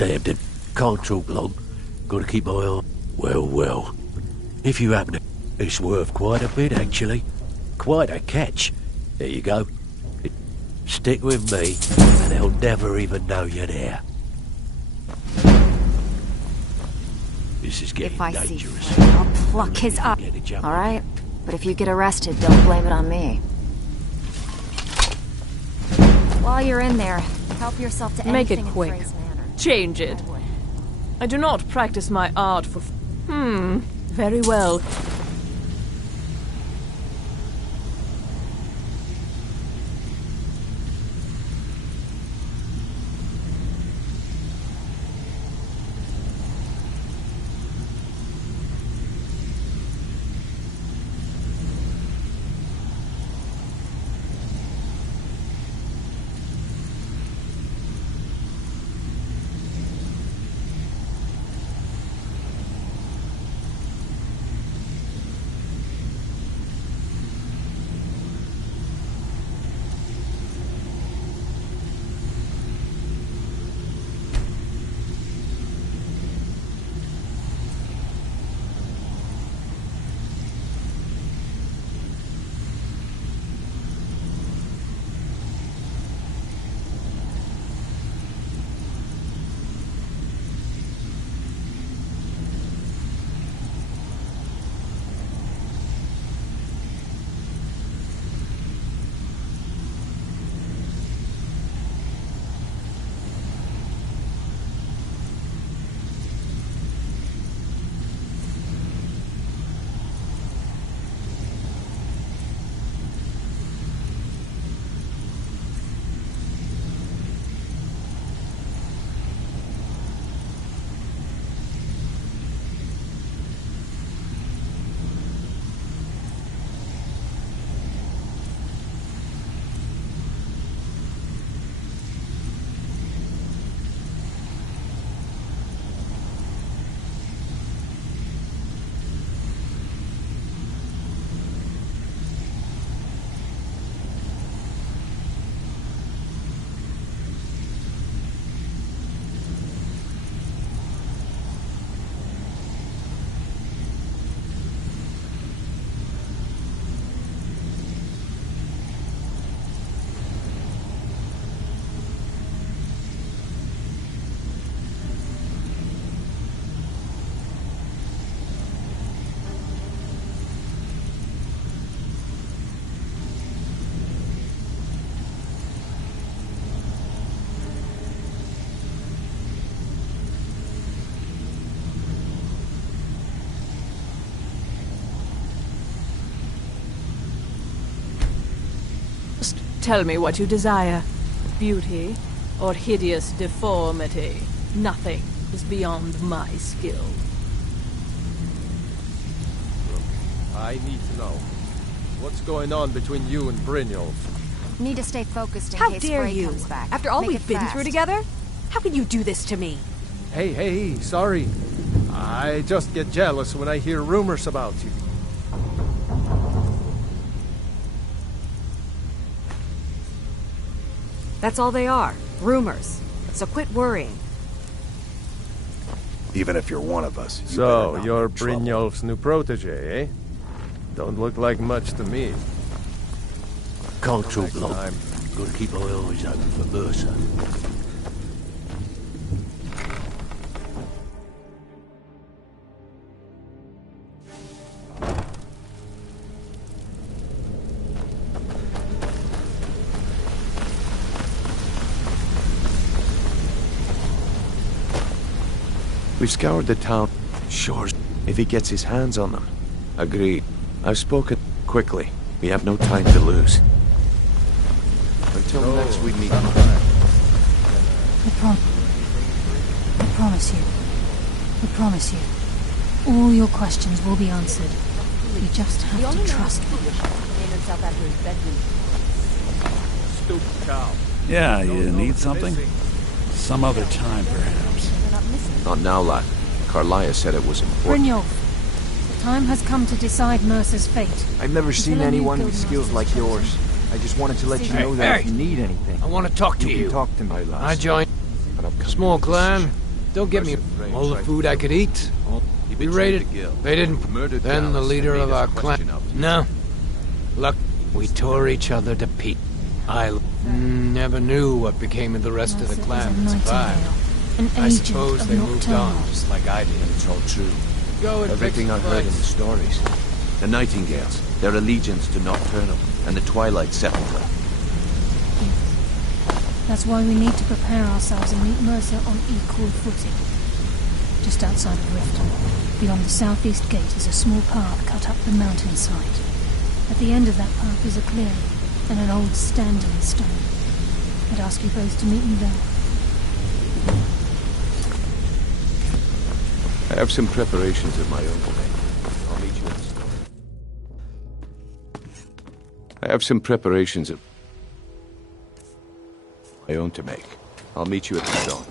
Stabbed him. Can't talk long. Gotta keep my eye on. Well, well. If you happen to... It's worth quite a bit, actually. Quite a catch. There you go. Stick with me, and they'll never even know you're there. This is getting If I dangerous. see Flynn, I'll pluck his eye. All right? But if you get arrested, don't blame it on me. While you're in there, help yourself to Make anything it in quick. Frey's manner. Change it. I do not practice my art for... Very well. Tell me what you desire. Beauty or hideous deformity. Nothing is beyond my skill. I need to know. What's going on between you and Brynjolf? Need to stay focused in How case dare Frey you? comes back. After all Make we've it been fast. through together? How can you do this to me? Hey, sorry. I just get jealous when I hear rumors about you. That's all they are. Rumors. So quit worrying. Even if you're one of us. So, you're Brynjolf's new protege, eh? Don't look like much to me. Cultural Next block. time. Gotta keep my eyes open for Mercer. We've scoured the town. Sure, if he gets his hands on them. Agreed. I've spoken quickly. We have no time to lose. Until next we meet. I promise you. I promise you. All your questions will be answered. You just have to trust me. Stupid cow. Yeah, you need something? Some other time, perhaps. Not now, lad. Carlia said it was important. Brynjolf, the time has come to decide Mercer's fate. I've never seen Until a new anyone with guildmaster's skills like chosen. yours. I just wanted to let you Hey, know that hey! if you need anything, I want to talk to you. can talk to me. I joined small clan. Don't get me all the food I could eat. We raided. They didn't. Then the leader of our clan. No. Look, we tore each other to pieces. I never knew what became of the rest of the clan that survived. An I agent suppose of they moved on, Nocturnals. just like I did. It's all true. Go and Everything fix I the heard in the place. stories. The Nightingales, their allegiance to Nocturnal, and the Twilight Sepulchre. That's why we need to prepare ourselves and meet Mercer on equal footing. Just outside of Riften, beyond the southeast gate, is a small path cut up the mountainside. At the end of that path is a clearing and an old standing stone. I'd ask you both to meet me there. I have some preparations of my own to make. I'll meet you at the stone. I have some preparations of my own to make. I'll meet you at the stone.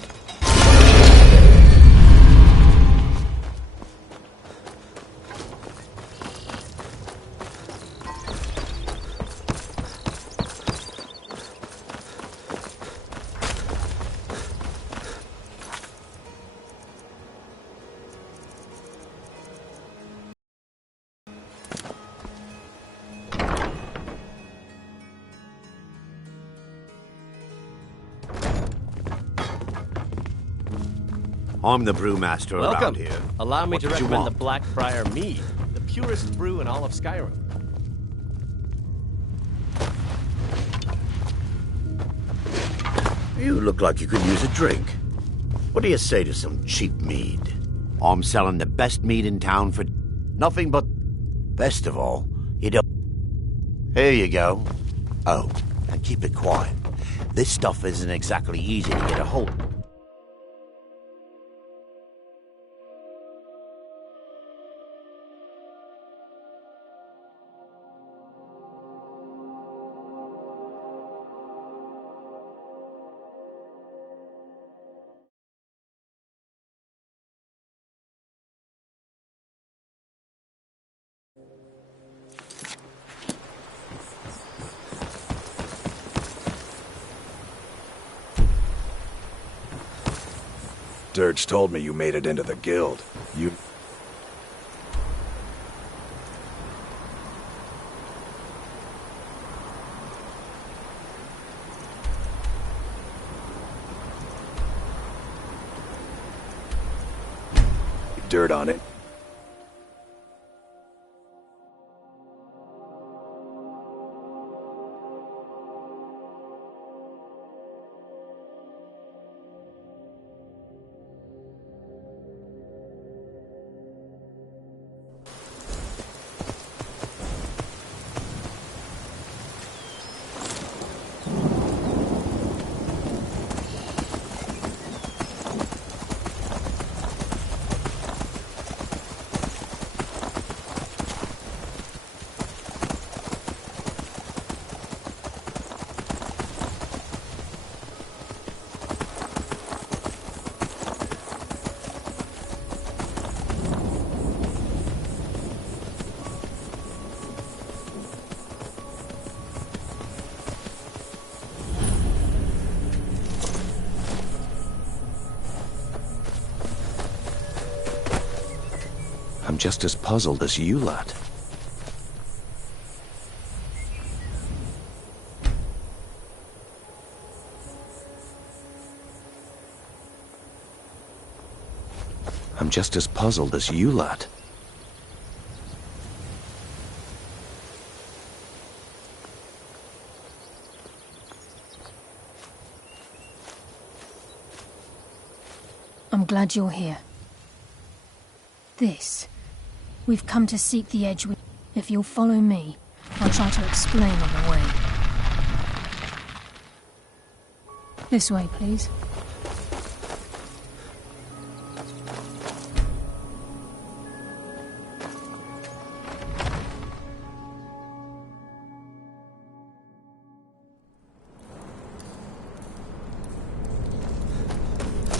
I'm the brewmaster around Welcome. here. Allow me What to did you recommend the want? Blackbriar Mead, the purest brew in all of Skyrim. You look like you could use a drink. What do you say to some cheap mead? I'm selling the best mead in town for nothing but... Best of all, you don't... Here you go. Oh, and keep it quiet. This stuff isn't exactly easy to get a hold of. Dirge told me you made it into the guild. You... Dirt on it. just as puzzled as you, lad. I'm just as puzzled as you, lad. I'm glad you're here. We've come to seek the edge. If you'll follow me, I'll try to explain on the way. This way, please.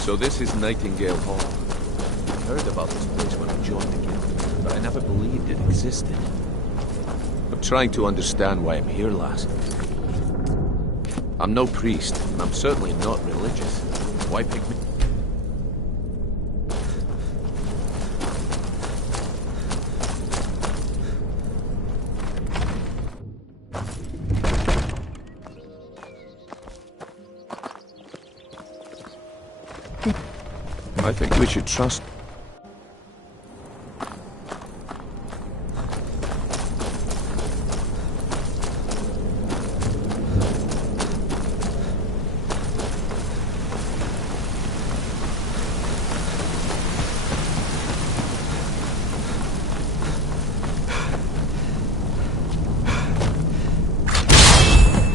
So this is Nightingale Hall. I heard about this place when I joined the guild, but I never believed it existed. I'm trying to understand why I'm here, lass. I'm no priest, and I'm certainly not religious. Why pick me? I think we should trust.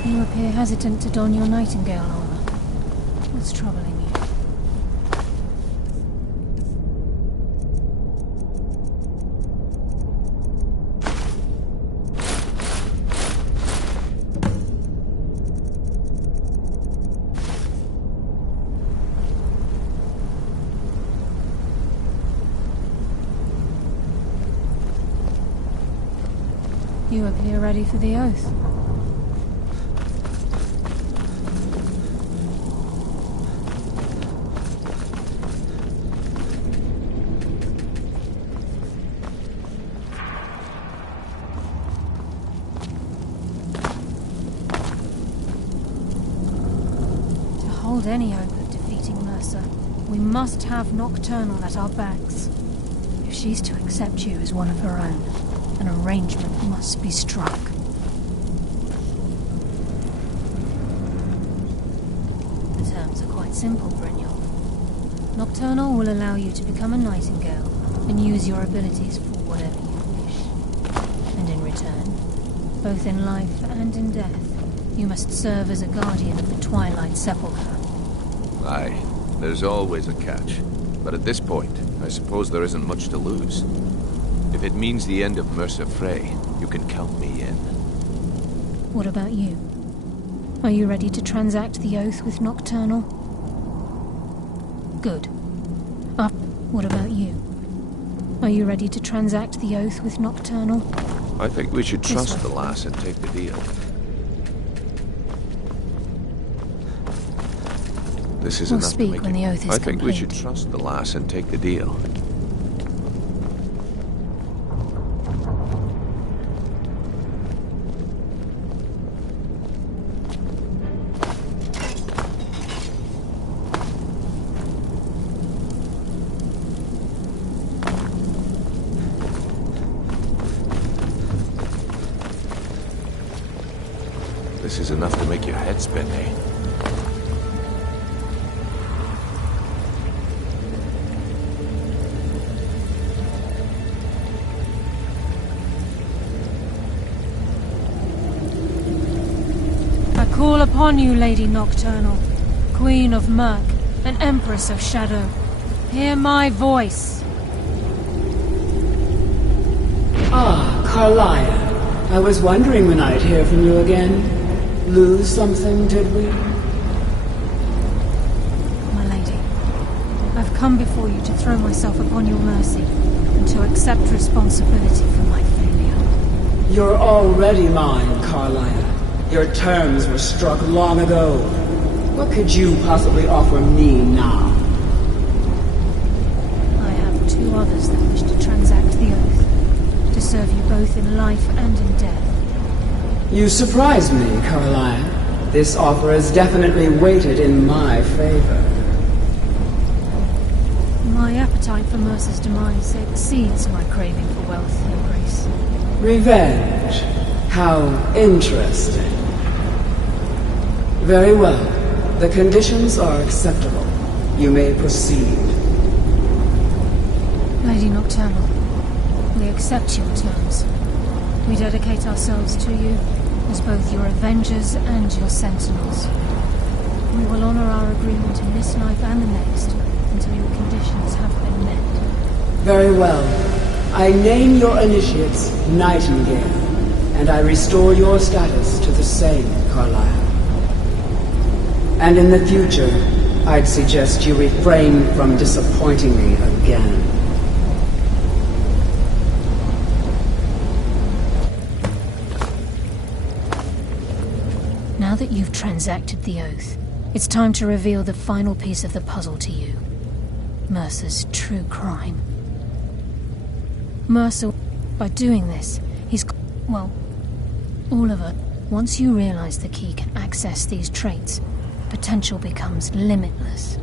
You appear hesitant to don your nightingale armor. What's troubling you? You appear ready for the oath. To hold any hope of defeating Mercer, we must have Nocturnal at our backs. If she's to accept you as one of her own, an arrangement must be struck. The terms are quite simple, Brynjolf. Nocturnal will allow you to become a nightingale and use your abilities for whatever you wish. And in return, both in life and in death, you must serve as a guardian of the Twilight Sepulchre. Aye, there's always a catch. But at this point, I suppose there isn't much to lose. If it means the end of Mercer Frey, you can count me in. What about you? Are you ready to transact the oath with Nocturnal? Good. What about you? Are you ready to transact the oath with Nocturnal? I think we should trust the lass and take the deal. This is We'll enough speak to make when the oath is I think we complete. should trust the lass and take the deal. This is enough to make your head spin, eh? I call upon you, Lady Nocturnal, Queen of Murk and Empress of Shadow. Hear my voice. Ah, Carlia. I was wondering when I'd hear from you again. Lose something, did we? My lady, I've come before you to throw myself upon your mercy and to accept responsibility for my failure. You're already mine, Carlia. Your terms were struck long ago. What could you possibly offer me now? I have two others that wish to transact the oath. both in life and in death. You surprise me, Carlisle. This offer is definitely weighted in my favor. My appetite for Mercer's demise exceeds my craving for wealth, Your Grace. Revenge. How interesting. Very well. The conditions are acceptable. You may proceed. Lady Nocturnal, we accept your terms. We dedicate ourselves to you as both your avengers and your sentinels. We will honor our agreement in this life and the next until your conditions have been met. Very well. I name your initiates Nightingale, and I restore your status to the same, Carlisle. And in the future, I'd suggest you refrain from disappointing me again. Now that you've transacted the oath, it's time to reveal the final piece of the puzzle to you. Mercer's true crime. Mercer, by doing this, well, all of it. Once you realize the key can access these traits, potential becomes limitless.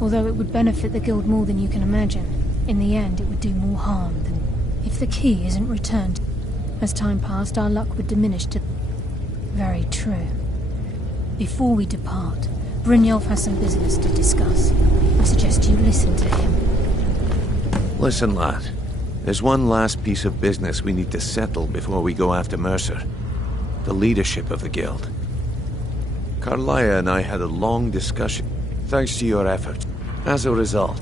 Although it would benefit the guild more than you can imagine, in the end it would do more harm than if the key isn't returned. As time passed, our luck would diminish to... Very true. Before we depart, Brynjolf has some business to discuss. I suggest you listen to him. Listen, lad. There's one last piece of business we need to settle before we go after Mercer. The leadership of the guild. Carlia and I had a long discussion, thanks to your efforts. As a result,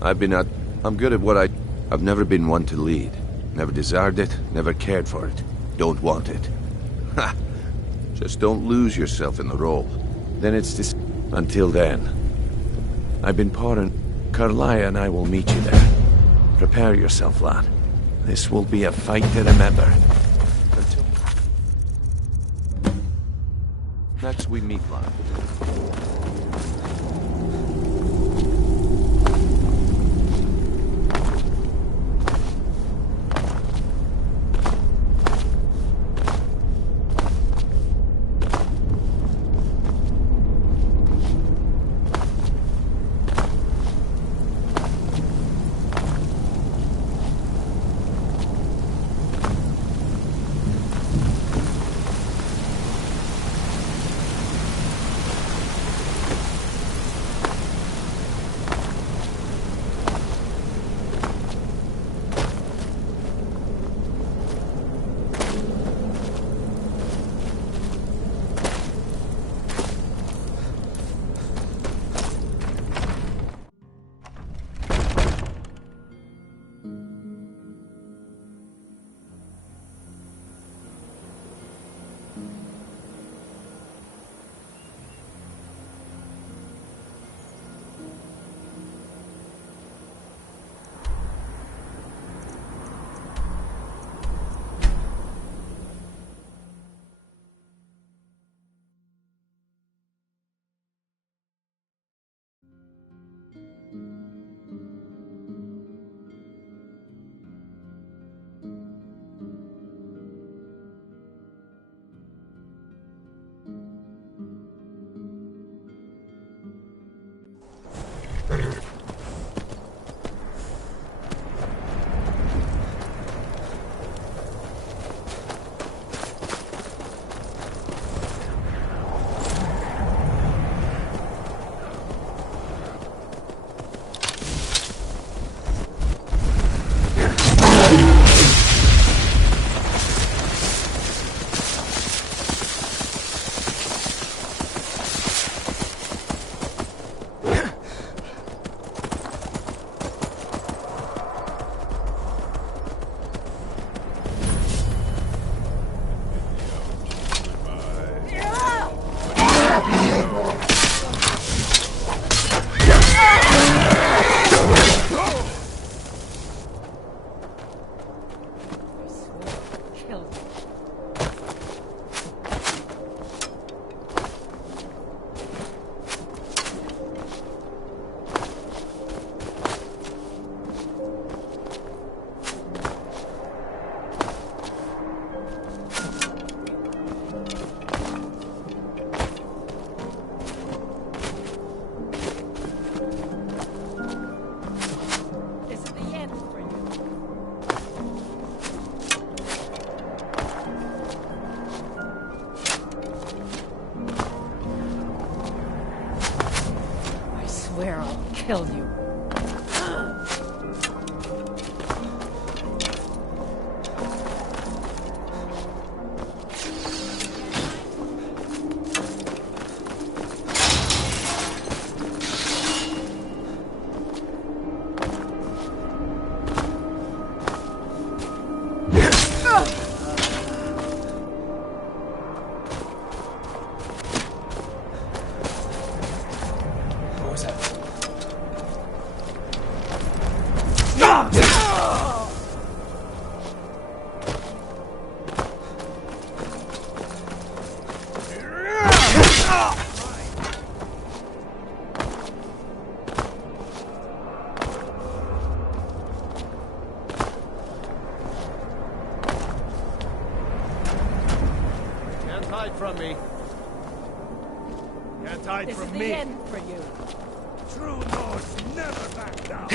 I'm good at what I've never been one to lead. Never desired it, never cared for it. Don't want it. Ha! Just don't lose yourself in the role. Then it's this... Until then. I've been pouring... Carlia and I will meet you there. Prepare yourself, lad. This will be a fight to remember. Until... Next we meet, lad. kill you. From me. Can't hide This from is me. the end for you. True Nords never back down.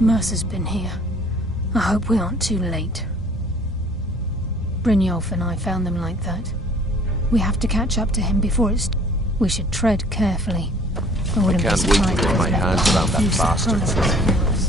Mercer's been here. I hope we aren't too late. Brynjolf and I found them like that. We have to catch up to him before it's... We should tread carefully. I wouldn't be Can't wait to surprised get if my that hands around that few bastard. surprises for us.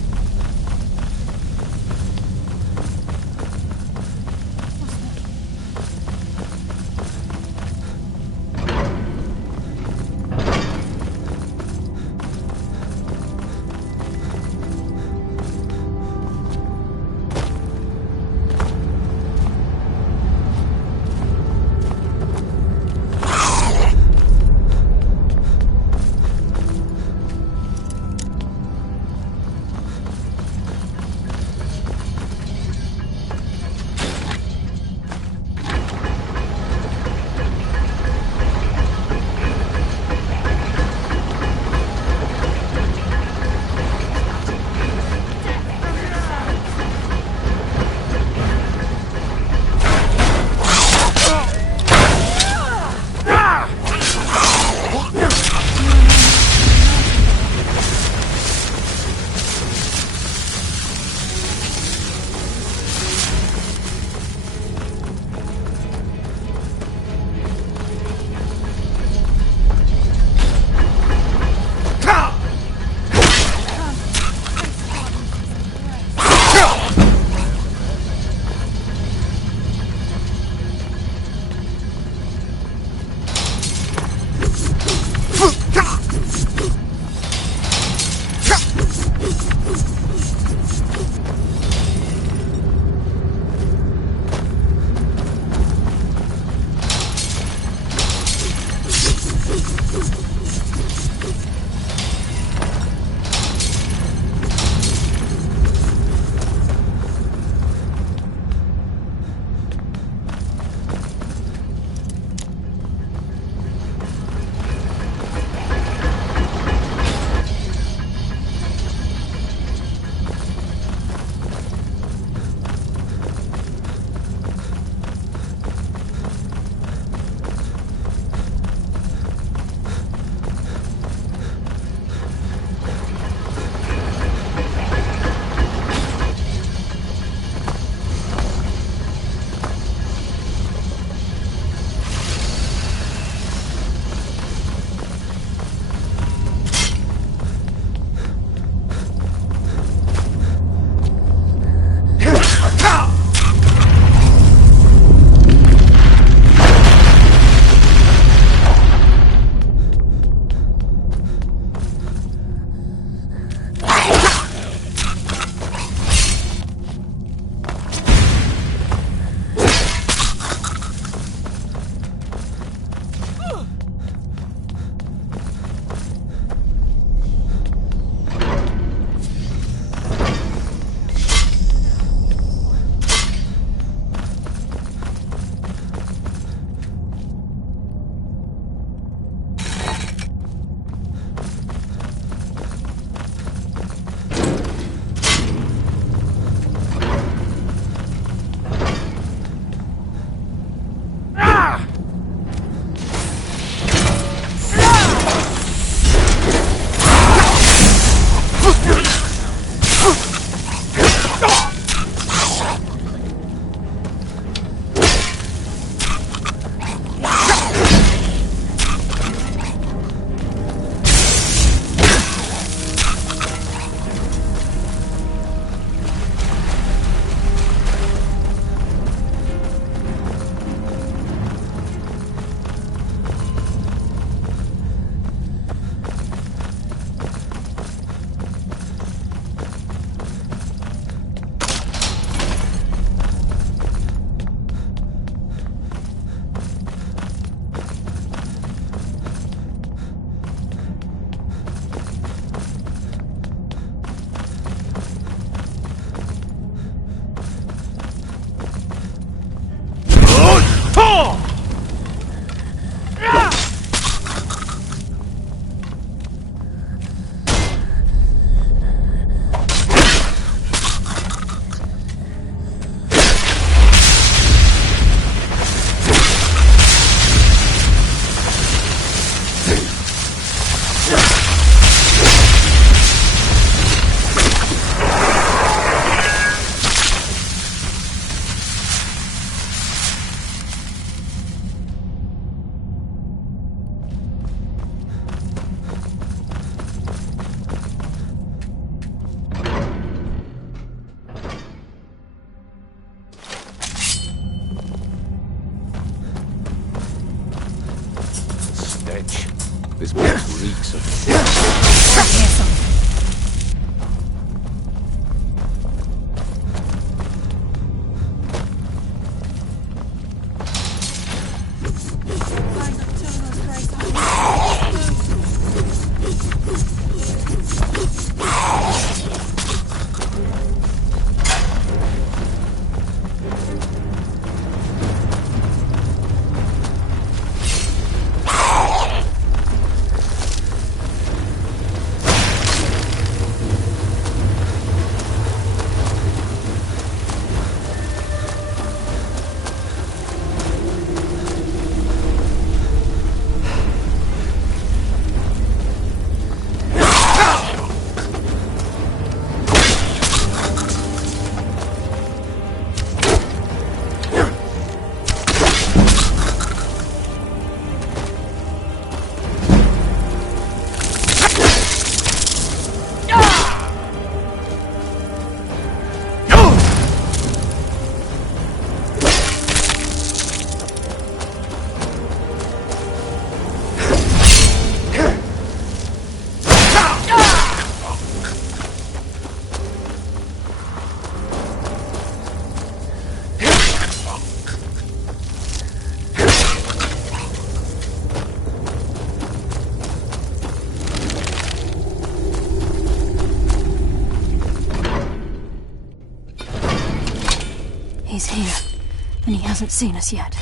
He's here, and he hasn't seen us yet.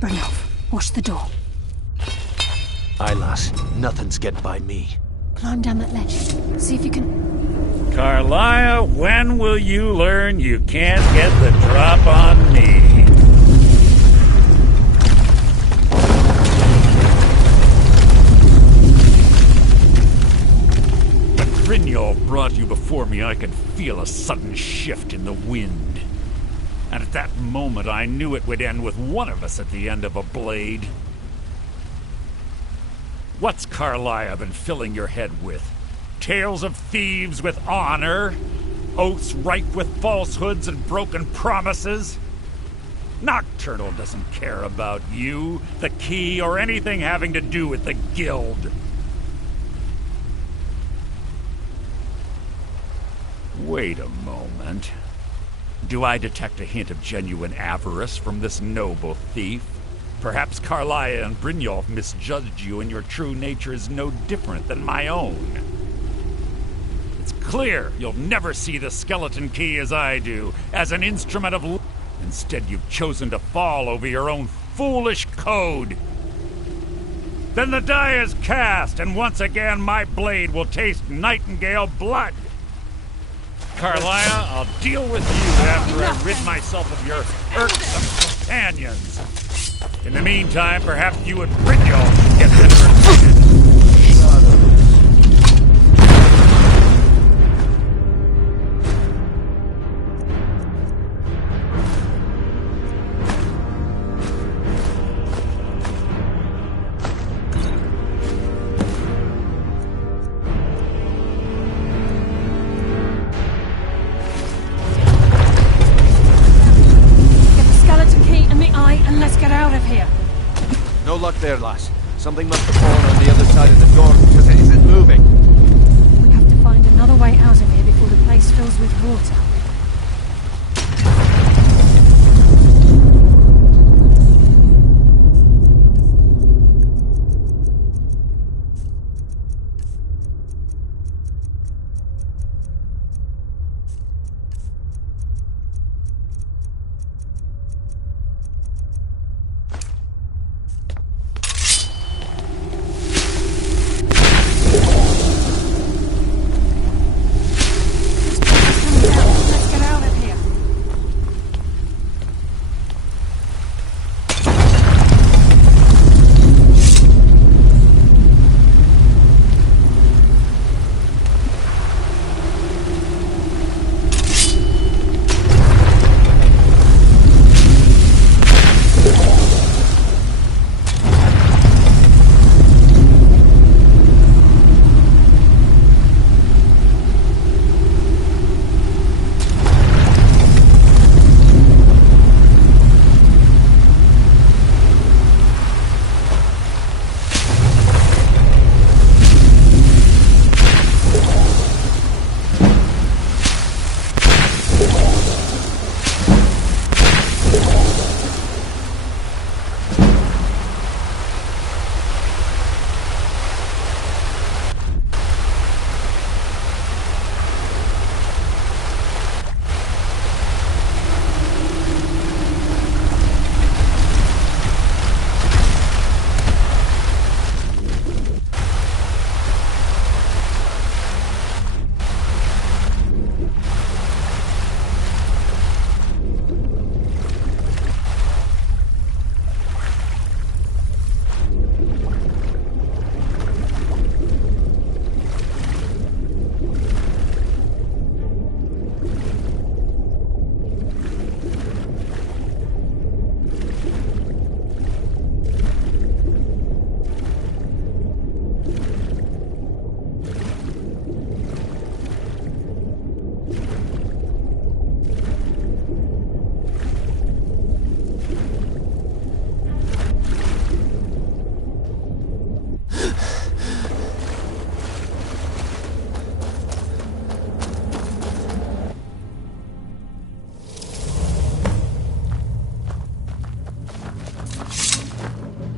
Brynjolf, watch the door. Aye, lass. Nothing's get by me. Climb down that ledge. See if you can... Carlia, when will you learn you can't get the drop on me? When Brynjolf brought you before me, I could feel a sudden shift in the wind. And at that moment, I knew it would end with one of us at the end of a blade. What's Carlia been filling your head with? Tales of thieves with honor? Oaths rife with falsehoods and broken promises? Nocturnal doesn't care about you, the key, or anything having to do with the guild. Wait a moment. Do I detect a hint of genuine avarice from this noble thief? Perhaps Carlia and Brynjolf misjudged you and your true nature is no different than my own. It's clear you'll never see the skeleton key as I do, as an instrument of... Instead, you've chosen to fall over your own foolish code. Then the die is cast, and once again my blade will taste nightingale blood. Carlia, I'll deal with you after I rid myself of your irksome companions. In the meantime, perhaps you and Brynjolf get better acquainted. No luck there, lass. Something must have fallen on the other side of the door because it isn't moving. We have to find another way out of here before the place fills with water.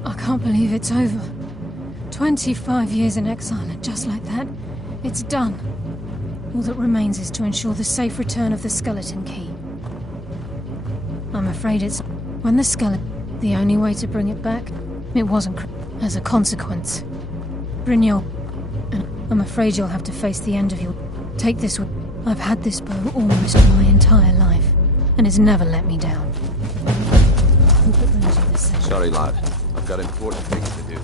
I can't believe it's over. 25 years in exile, and just like that, it's done. All that remains is to ensure the safe return of the skeleton key. I'm afraid it's... When the skeleton... The only way to bring it back, it wasn't as a consequence. Brynjolf... And I'm afraid you'll have to face the end of your... Take this with... I've had this bow almost my entire life, and it's never let me down. Hope it brings you the same. Sorry, lad. I've got important things to do.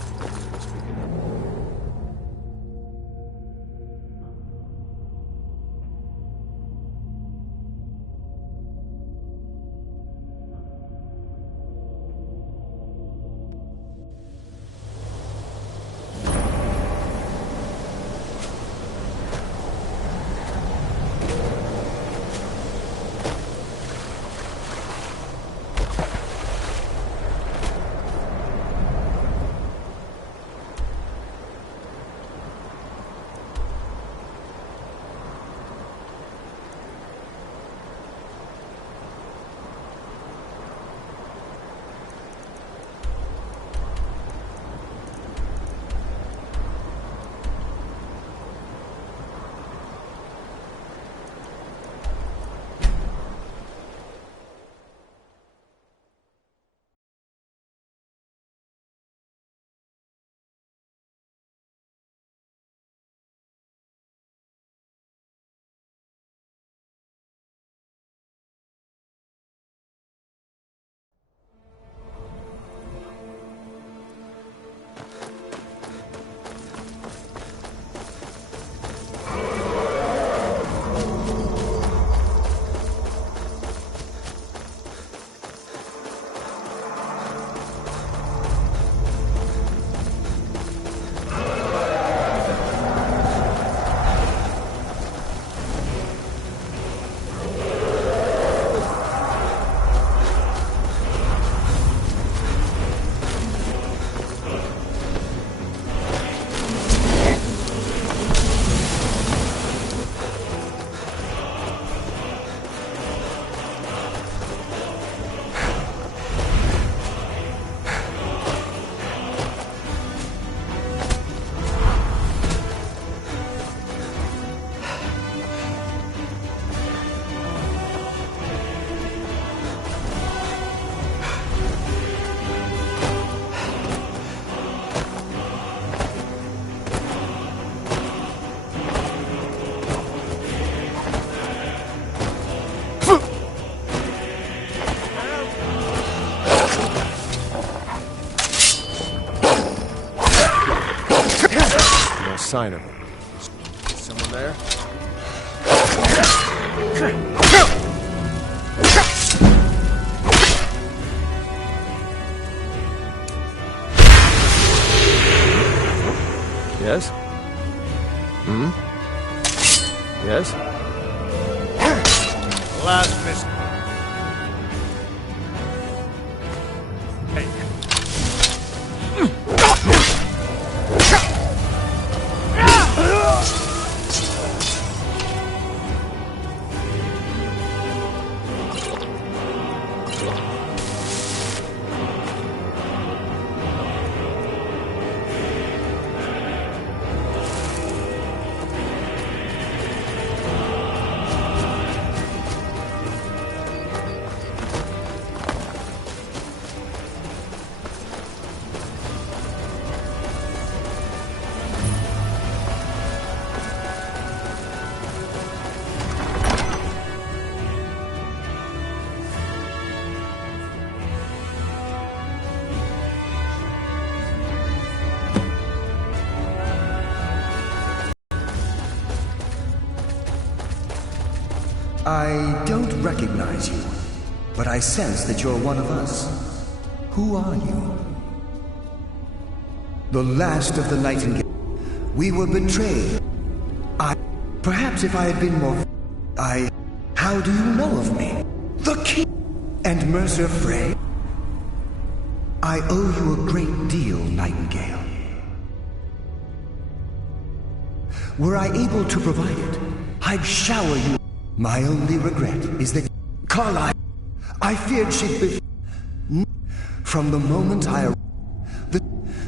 Sign of him. Is someone there? Yes? Hmm? Yes? Last miss. I don't recognize you, but I sense that you're one of us. Who are you? The last of the Nightingale. We were betrayed. Perhaps if I had been more... How do you know of me? The King and Mercer Frey? I owe you a great deal, Nightingale. Were I able to provide it, I'd shower you. My only regret is that Carlyle, I feared she'd be... From the moment I arrived,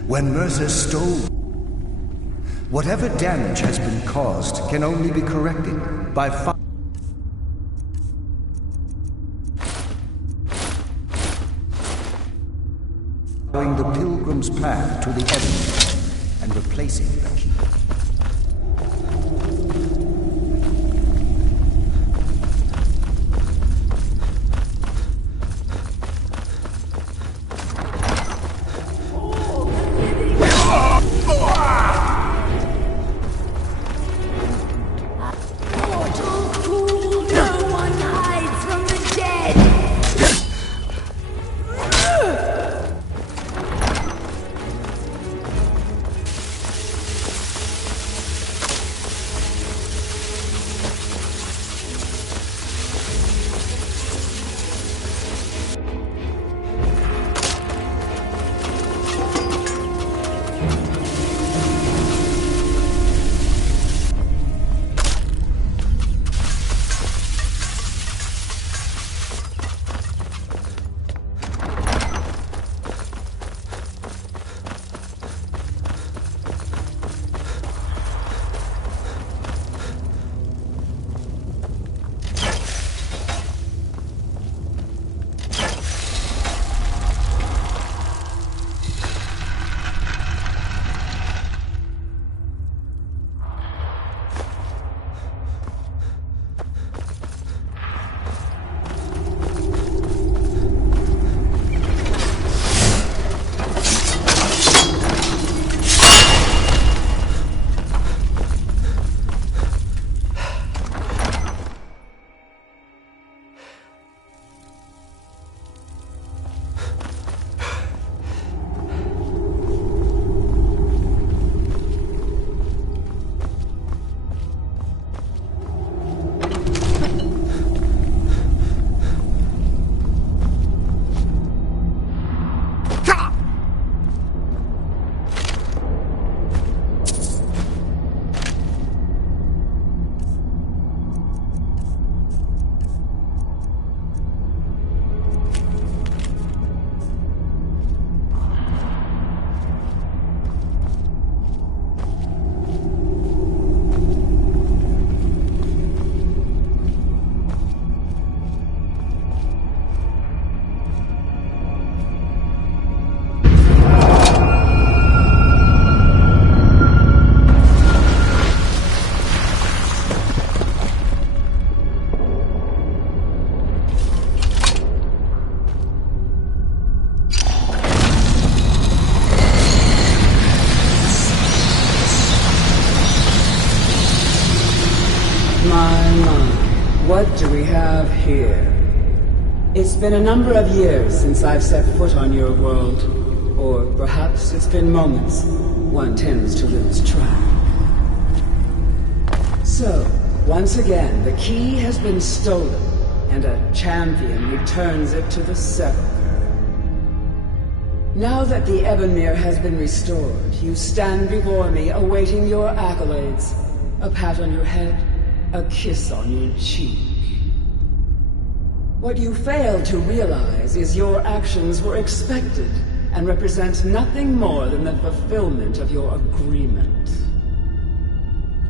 when Mercer stole... Whatever damage has been caused can only be corrected by path to the Ebony and replacing the key. What do we have here? It's been a number of years since I've set foot on your world. Or perhaps it's been moments. One tends to lose track. So, once again, the key has been stolen, and a champion returns it to the Sepulchre. Now that the Ebonmere has been restored, you stand before me awaiting your accolades. A pat on your head, a kiss on your cheek. What you fail to realize is your actions were expected and represent nothing more than the fulfillment of your agreement.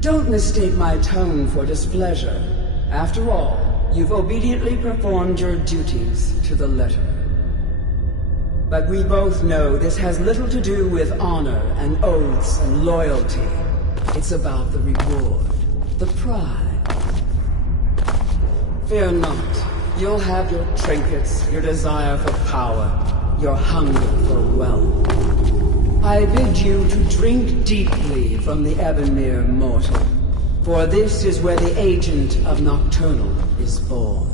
Don't mistake my tone for displeasure. After all, you've obediently performed your duties to the letter. But we both know this has little to do with honor and oaths and loyalty. It's about the reward, the prize. Fear not. You'll have your trinkets, your desire for power, your hunger for wealth. I bid you to drink deeply from the Ebonmere mortal, for this is where the agent of Nocturnal is born.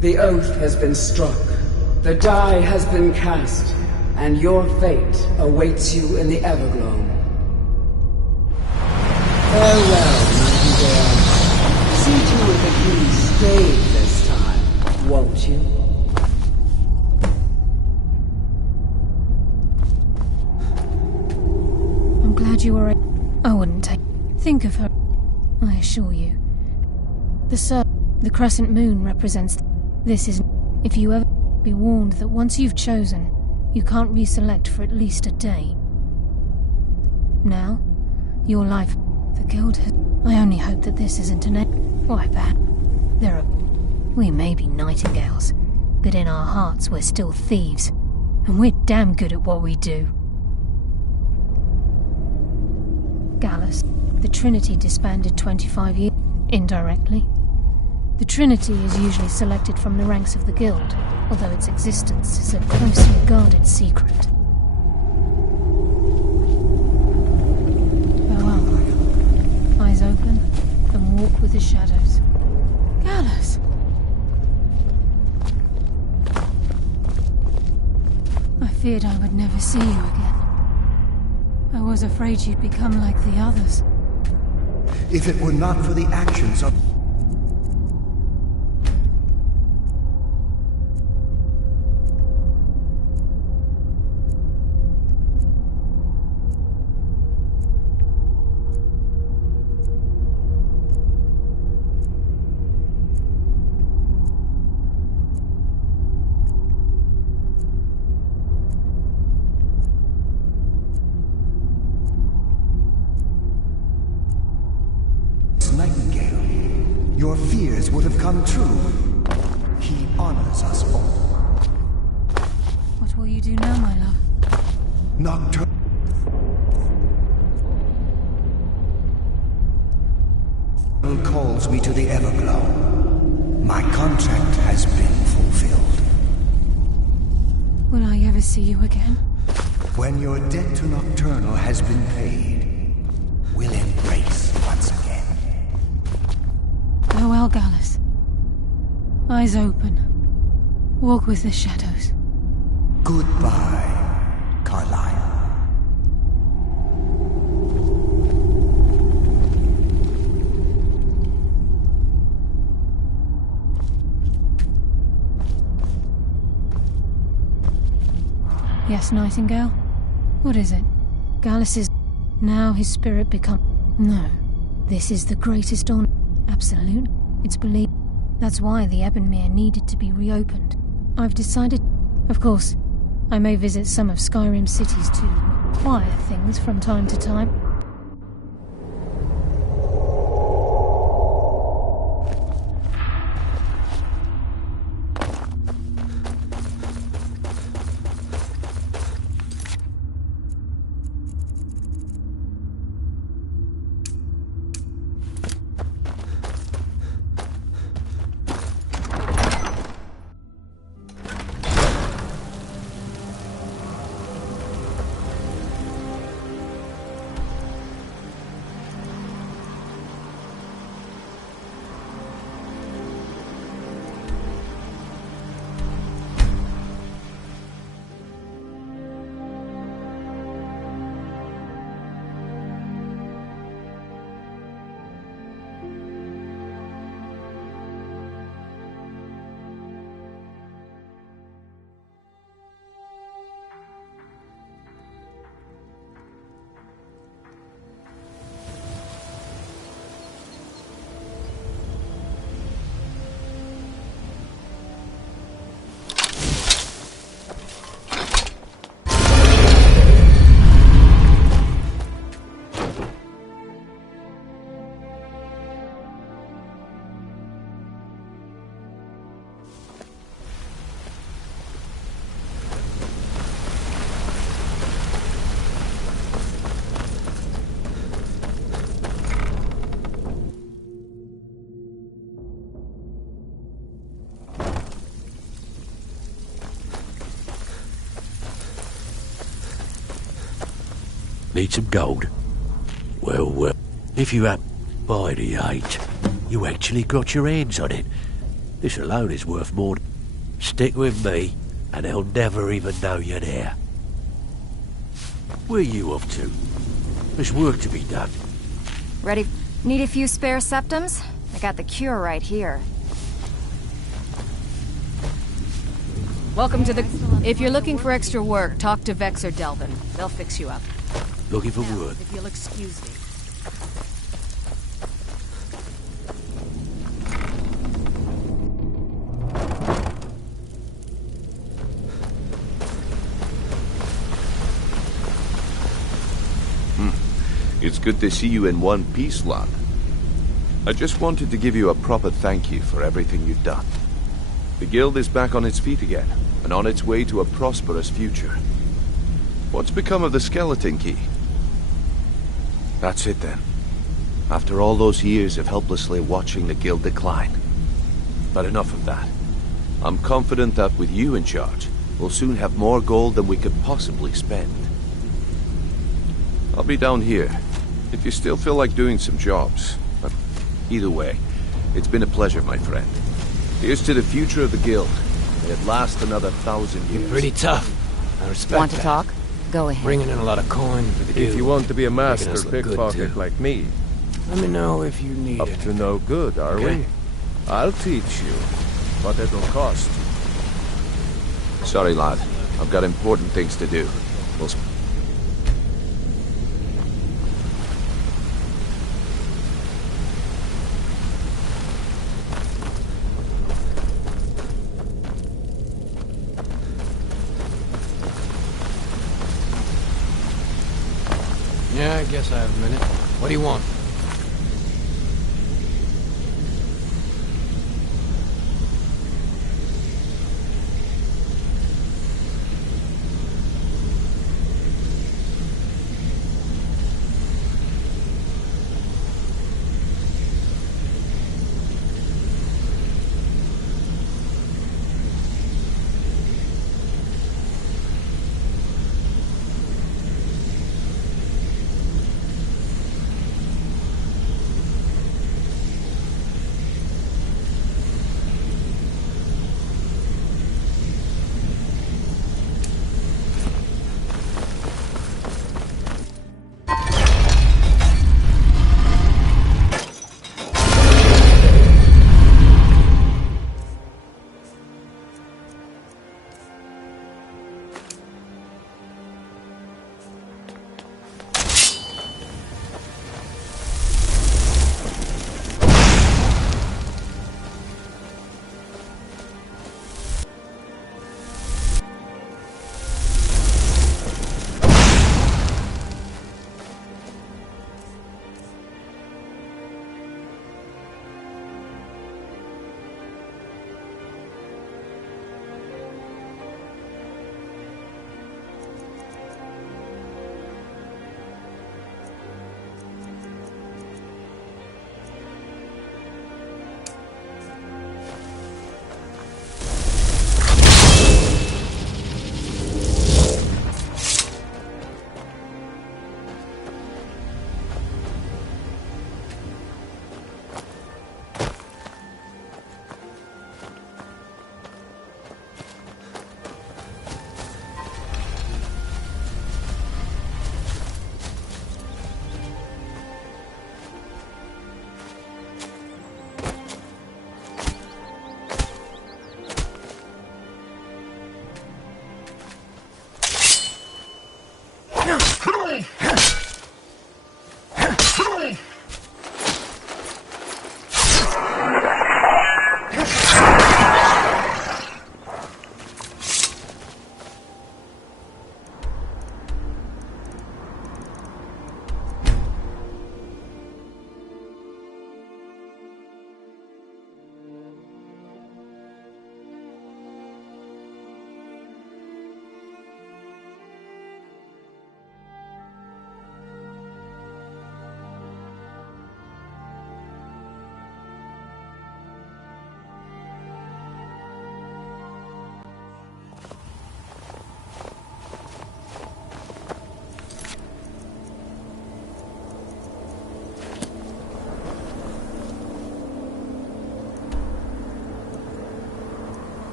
The oath has been struck, the die has been cast, and your fate awaits you in the Everglow. Farewell, Nightingale. See to it that you stay this time, won't you? I'm glad you were I wouldn't think of her, I assure you. The crescent moon represents this is if you ever be warned that once you've chosen, you can't reselect for at least a day. Now, your life, the guild has... I only hope that this isn't an end. Why, bad. We may be nightingales, but in our hearts we're still thieves. and we're damn good at what we do. Gallus, the Trinity disbanded 25 years indirectly. The Trinity is usually selected from the ranks of the Guild, although its existence is a closely guarded secret. Farewell. Eyes open, and walk with the shadows. Gallus! I feared I would never see you again. I was afraid you'd become like the others. If it were not for the actions of... Nightingale, your fears would have come true. He honors us all. What will you do now, my love? Nocturne calls me to the Everglow. My contract has been fulfilled. Will I ever see you again? When your debt to Nocturnal has been paid, we'll embrace once again. Farewell, Gallus. Eyes open. Walk with the shadows. Goodbye, Carlyle. Yes, Nightingale? What is it? Gallus is... Now his spirit become... No. This is the greatest honor. Absolute. It's believed. That's why the Ebonmere needed to be reopened. I've decided... Of course, I may visit some of Skyrim's cities to acquire things from time to time. Need some gold? Well, well, if you happen to buy the 8, you actually got your hands on it. This alone is worth more. Stick with me, and they'll never even know you're there. Where are you off to? There's work to be done. Ready? Need a few spare septums? I got the cure right here. Welcome to the... If you're looking for extra work, talk to Vex or Delvin. They'll fix you up. Looking for work. If you'll excuse me. It's good to see you in one piece, lad. I just wanted to give you a proper thank you for everything you've done. The guild is back on its feet again, and on its way to a prosperous future. What's become of the skeleton key? That's it then. After all those years of helplessly watching the guild decline. But enough of that. I'm confident that with you in charge, we'll soon have more gold than we could possibly spend. I'll be down here, if you still feel like doing some jobs. But either way, it's been a pleasure, my friend. Here's to the future of the guild. May it last another 1,000 years. You're pretty tough. I respect Want to that. talk? Go ahead. Bringing in a lot of coin for the guild. If you want to be a master Making us look good, pickpocket too. like me, Let me know if you need up it. to no good, are Okay. we? I'll teach you, but it'll cost. Sorry, lad. I've got important things to do. We'll Yeah, I guess I have a minute. What do you want?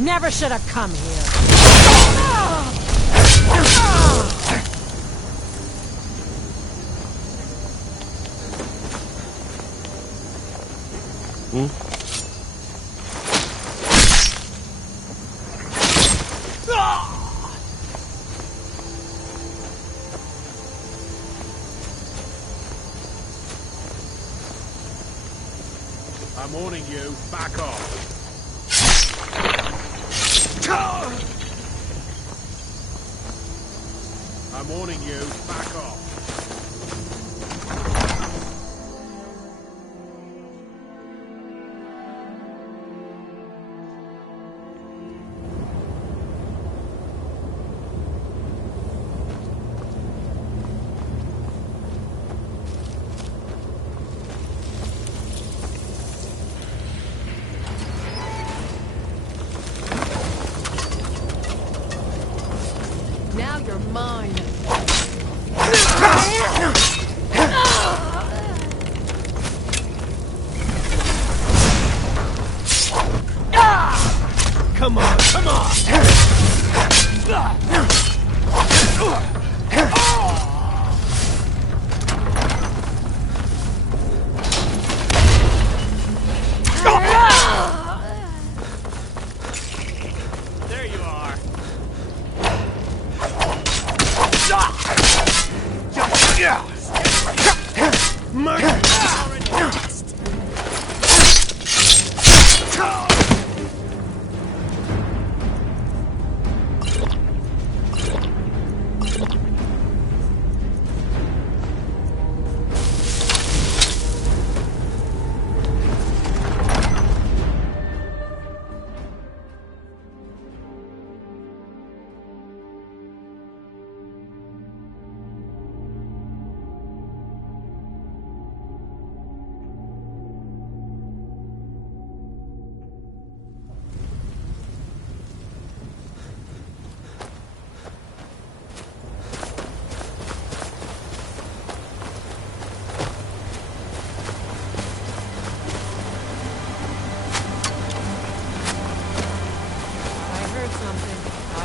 Never should have come here. I'm warning you, back off. I'm warning you, back off. Now you're mine. Come on, come on! There you are. Murder!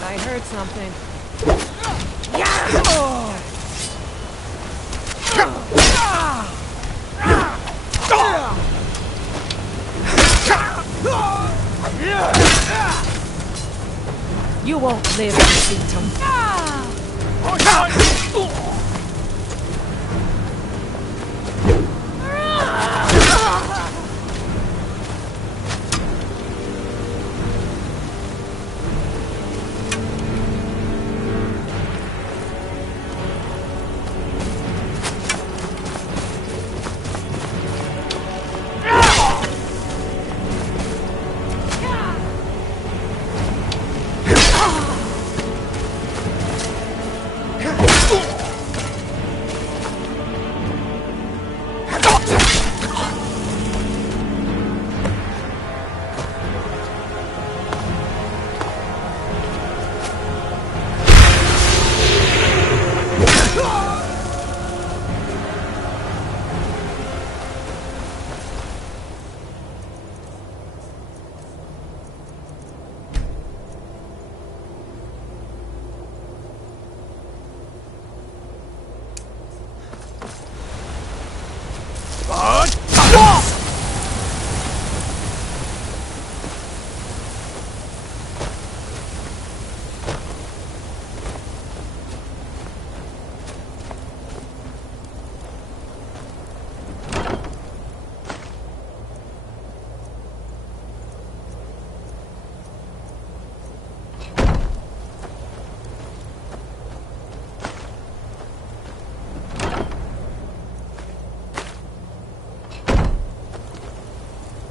I heard something. You won't live to see tomorrow.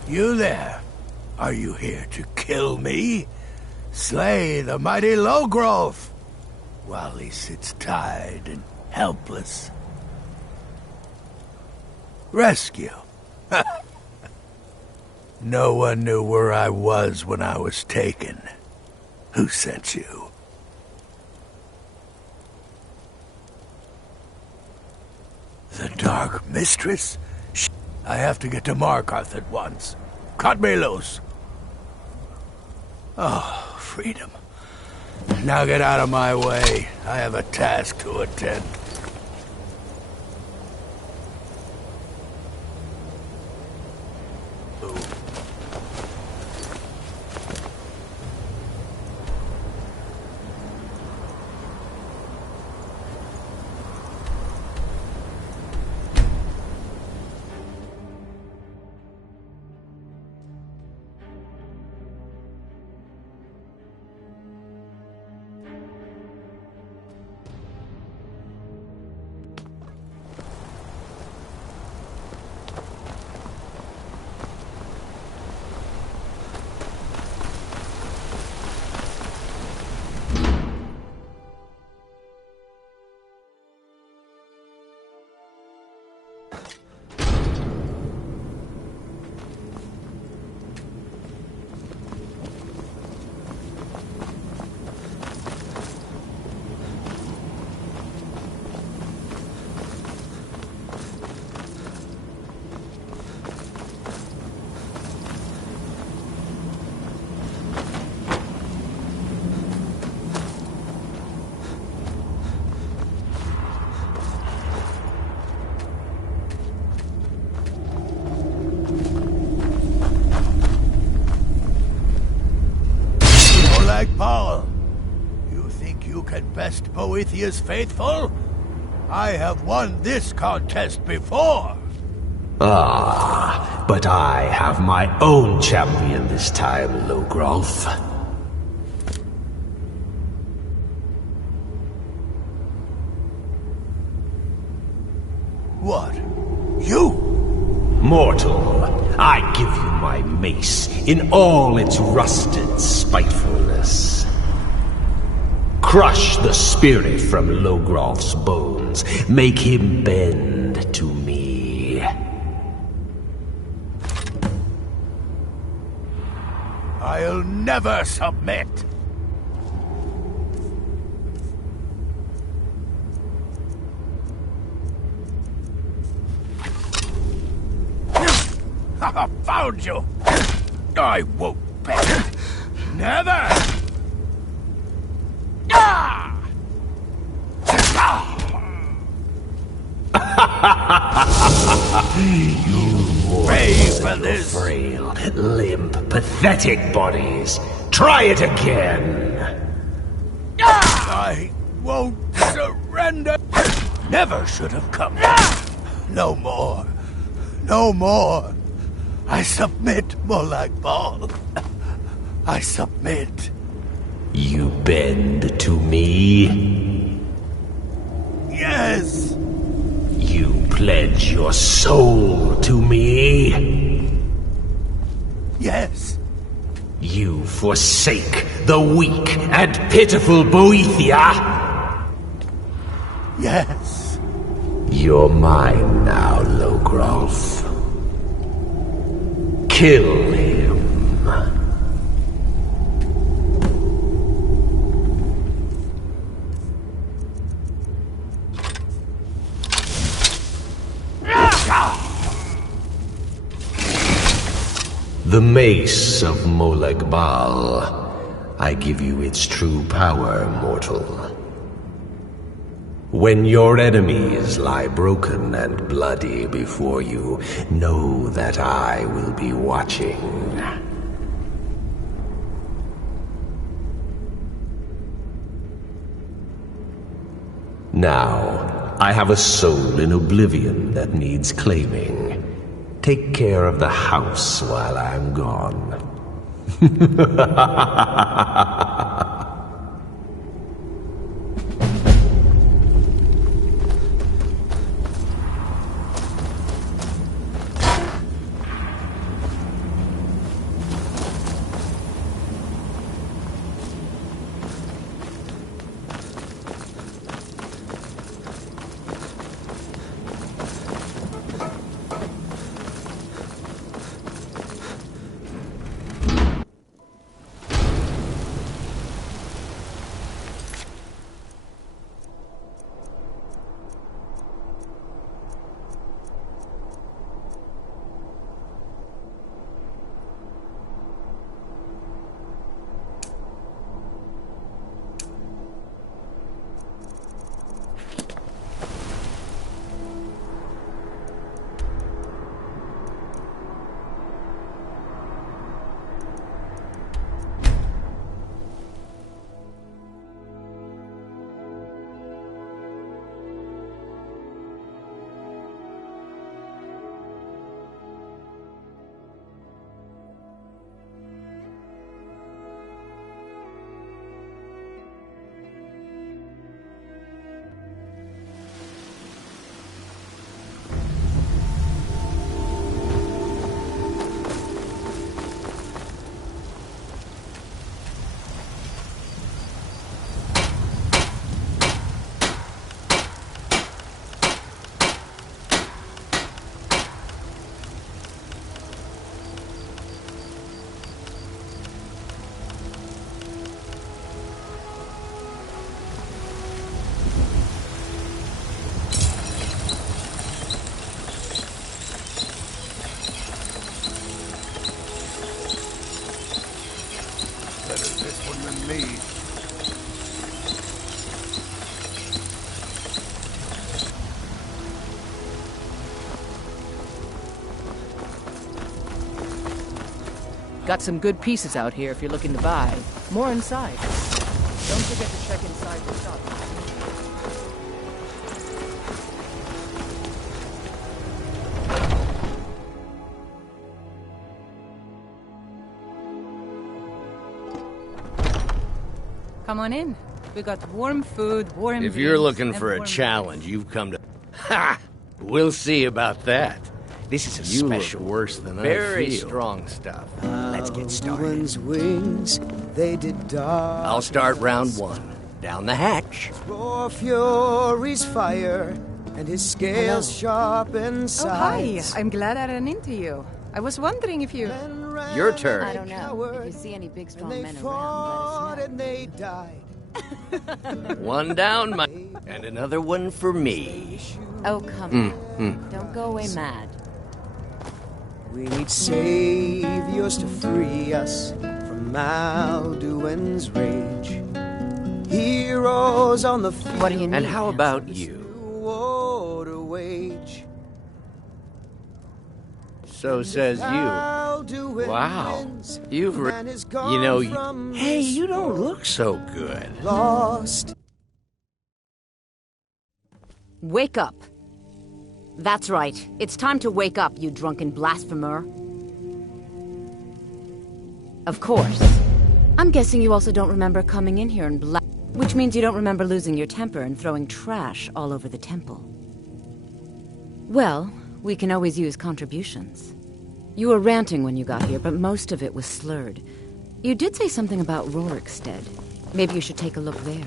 You there? Are you here to kill me? Slay the mighty Lowgrove while he sits tied and helpless. Rescue? No one knew where I was when I was taken. Who sent you? The Dark Mistress? I have to get to Markarth at once. Cut me loose. Oh, freedom. Now get out of my way. I have a task to attend. Paul, you think you can best Boethiah's faithful? I have won this contest before. Ah, but I have my own champion this time, Logrolf. What? You? Mortal, I give you my mace in all its rusted spitefulness. Crush the spirit from Logrolf's bones. Make him bend to me. I'll never submit. I found you! I won't bend. Never! You pay for this! Frail, limp, pathetic bodies. Try it again! I won't surrender! Never should have come. No more. No more. I submit, Molag Bal. I submit. You bend to me? Yes. You pledge your soul to me? Yes. You forsake the weak and pitiful Boethia? Yes. You're mine now, Logrolf. Kill him. The mace of Molag Bal. I give you its true power, mortal. When your enemies lie broken and bloody before you, know that I will be watching. Now, I have a soul in oblivion that needs claiming. Take care of the house while I'm gone. Got some good pieces out here if you're looking to buy. More inside. Don't forget to check inside the shop. Come on in. We got warm food, warm If you're drinks, looking and for a warm challenge, you've come to... Ha! We'll see about that. This is a You special, look worse than very I feel. strong stuff. Let's get started. Wings, they did dark. I'll start round one. Down the hatch. Roar fury's fire, and his scales sharp and Oh, hi. sides. I'm glad I ran into you. I was wondering if you... Your turn. I don't know. If you see any big, strong men Fought around, let us and they died. One down, my... And another one for me. know. Oh, come on. Don't go away mad. We need saviors to free us from Alduin's rage. Heroes on the field. What do you need? And how about you? War to wage. So says you. Wow. You've... You know... Hey, you don't look so good. Lost. Wake up. That's right. It's time to wake up, you drunken blasphemer. Of course. I'm guessing you also don't remember coming in here and which means you don't remember losing your temper and throwing trash all over the temple. Well, we can always use contributions. You were ranting when you got here, but most of it was slurred. You did say something about Rorikstead. Maybe you should take a look there.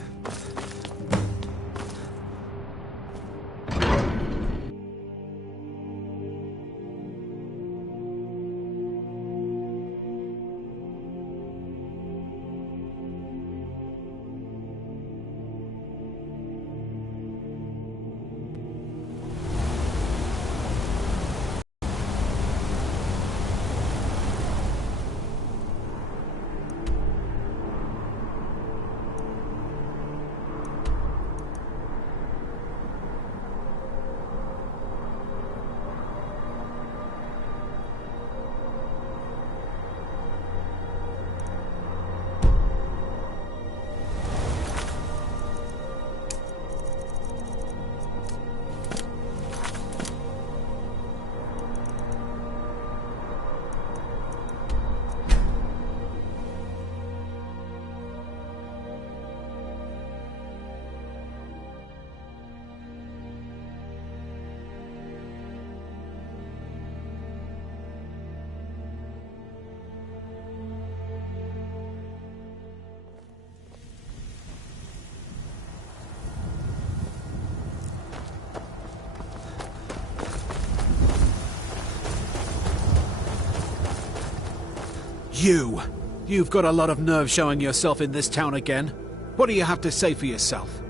You've got a lot of nerve showing yourself in this town again. What do you have to say for yourself?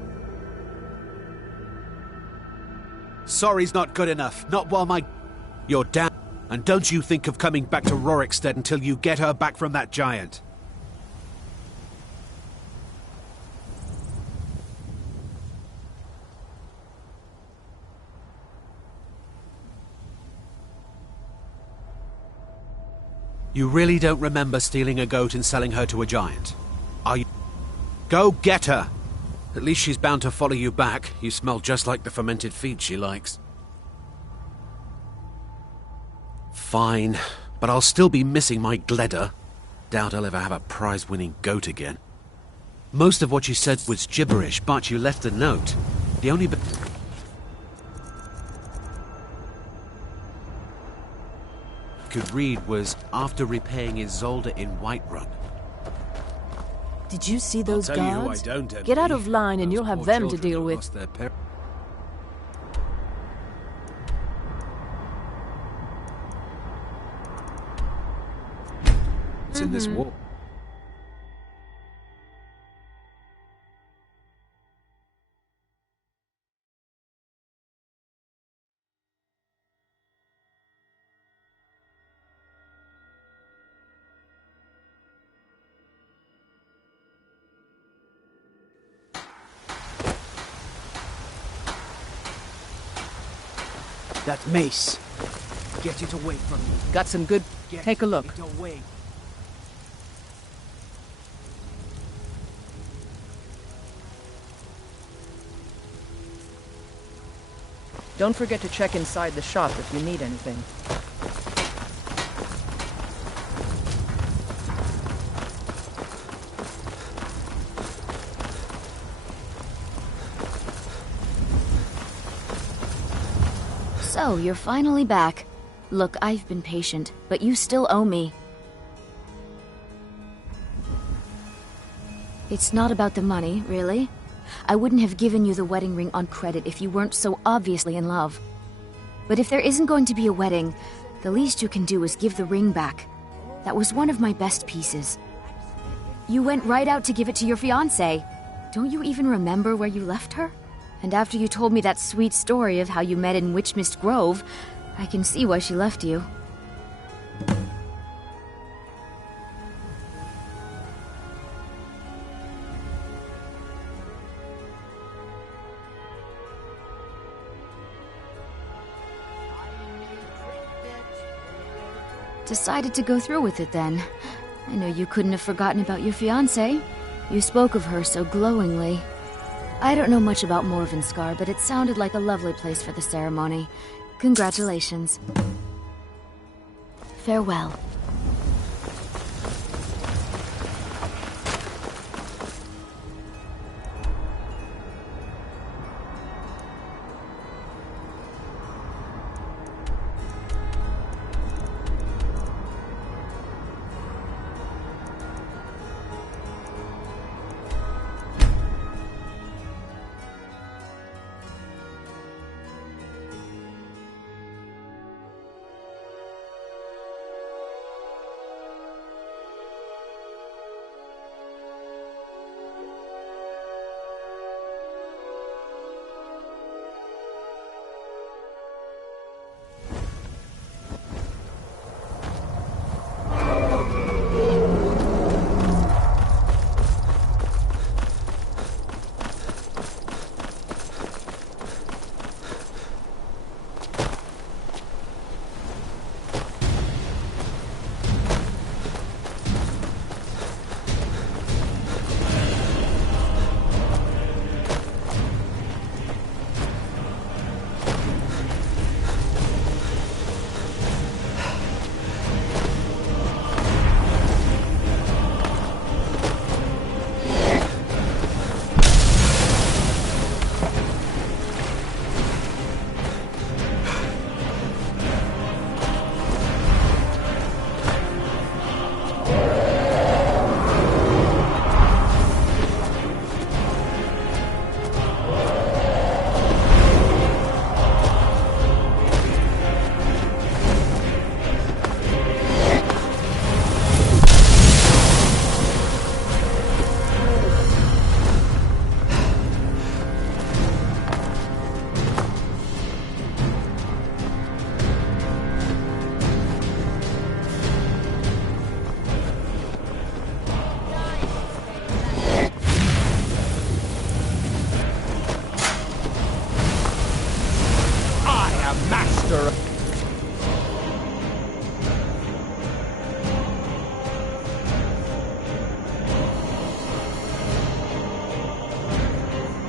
Sorry's not good enough, not while You're down, and don't you think of coming back to Rorikstead until you get her back from that giant. You really don't remember stealing a goat and selling her to a giant? Are you... Go get her! At least she's bound to follow you back. You smell just like the fermented feed she likes. Fine, but I'll still be missing my Gledder. Doubt I'll ever have a prize-winning goat again. Most of what you said was gibberish, but you left a note. The only bit... could read was after repaying Isolde in Whiterun. Did you see those I'll tell you who guards? I don't envy. Get out of line and you'll have Poor them to children deal who with. lost their par- It's in this war. That mace. Get it away from me. Got some good... Get Take a look. it away. Don't forget to check inside the shop if you need anything. So, you're finally back. Look, I've been patient, but you still owe me. It's not about the money, really. I wouldn't have given you the wedding ring on credit if you weren't so obviously in love. But if there isn't going to be a wedding, the least you can do is give the ring back. That was one of my best pieces. You went right out to give it to your fiancé. Don't you even remember where you left her? And after you told me that sweet story of how you met in Witchmist Grove, I can see why she left you. Decided to go through with it then. I know you couldn't have forgotten about your fiancée. You spoke of her so glowingly. I don't know much about Morvenskar, but it sounded like a lovely place for the ceremony. Congratulations. Farewell.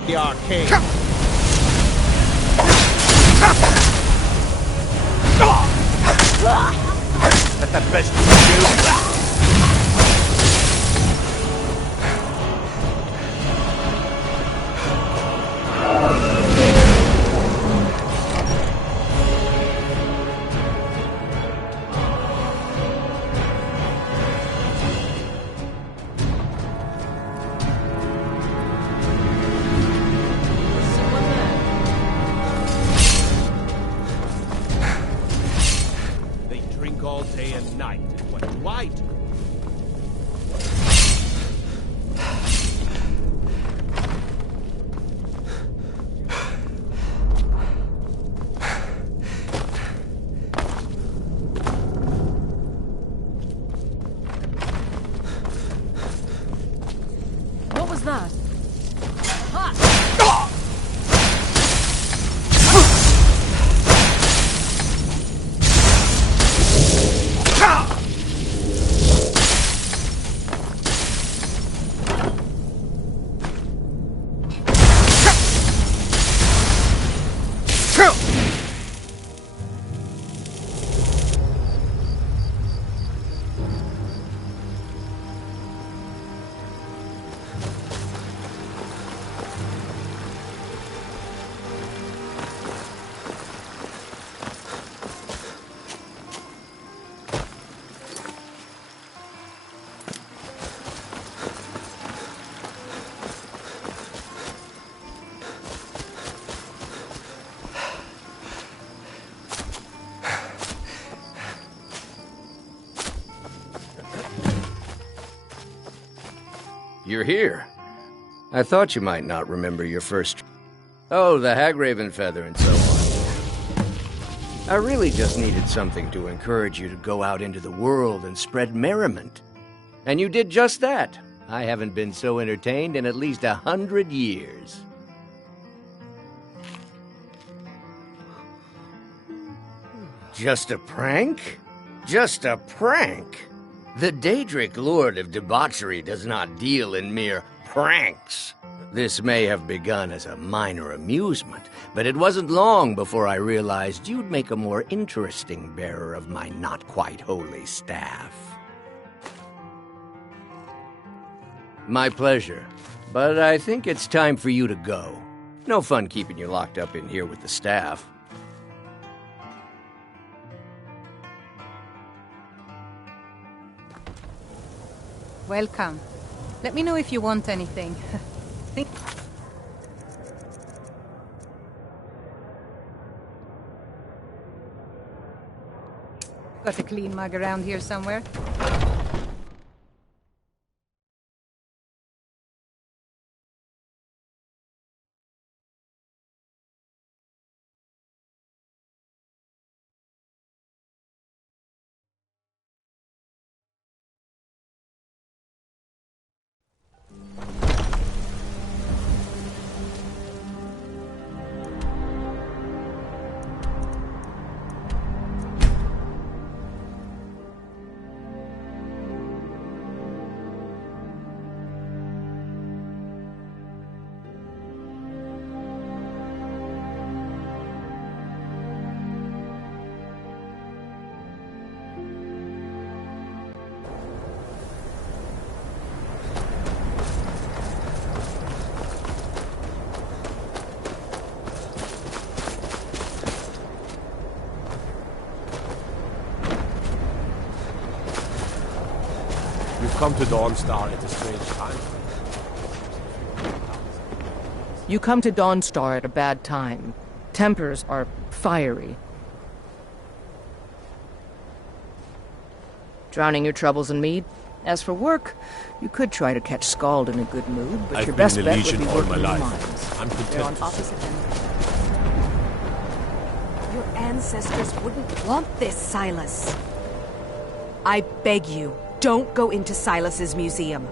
The arcade. Let that best you. All day and night, and what do I do? What was that? Kill! you're here. I thought you might not remember your first... Oh, the Hagraven feather and so on. I really just needed something to encourage you to go out into the world and spread merriment. And you did just that. I haven't been so entertained in at least 100 years. Just a prank? Just a prank? The Daedric Lord of Debauchery does not deal in mere pranks. This may have begun as a minor amusement, but it wasn't long before I realized you'd make a more interesting bearer of my not-quite-holy staff. My pleasure, but I think it's time for you to go. No fun keeping you locked up in here with the staff. Welcome. Let me know if you want anything. Got a clean mug around here somewhere? Come to Dawnstar at a strange time. You come to Dawnstar at a bad time. Tempers are fiery. Drowning your troubles in mead? As for work, you could try to catch Scald in a good mood, but your best bet would be working in mines. I'm They're on content. opposite ends. Your ancestors wouldn't want this, Silas. I beg you, don't go into Silas's museum.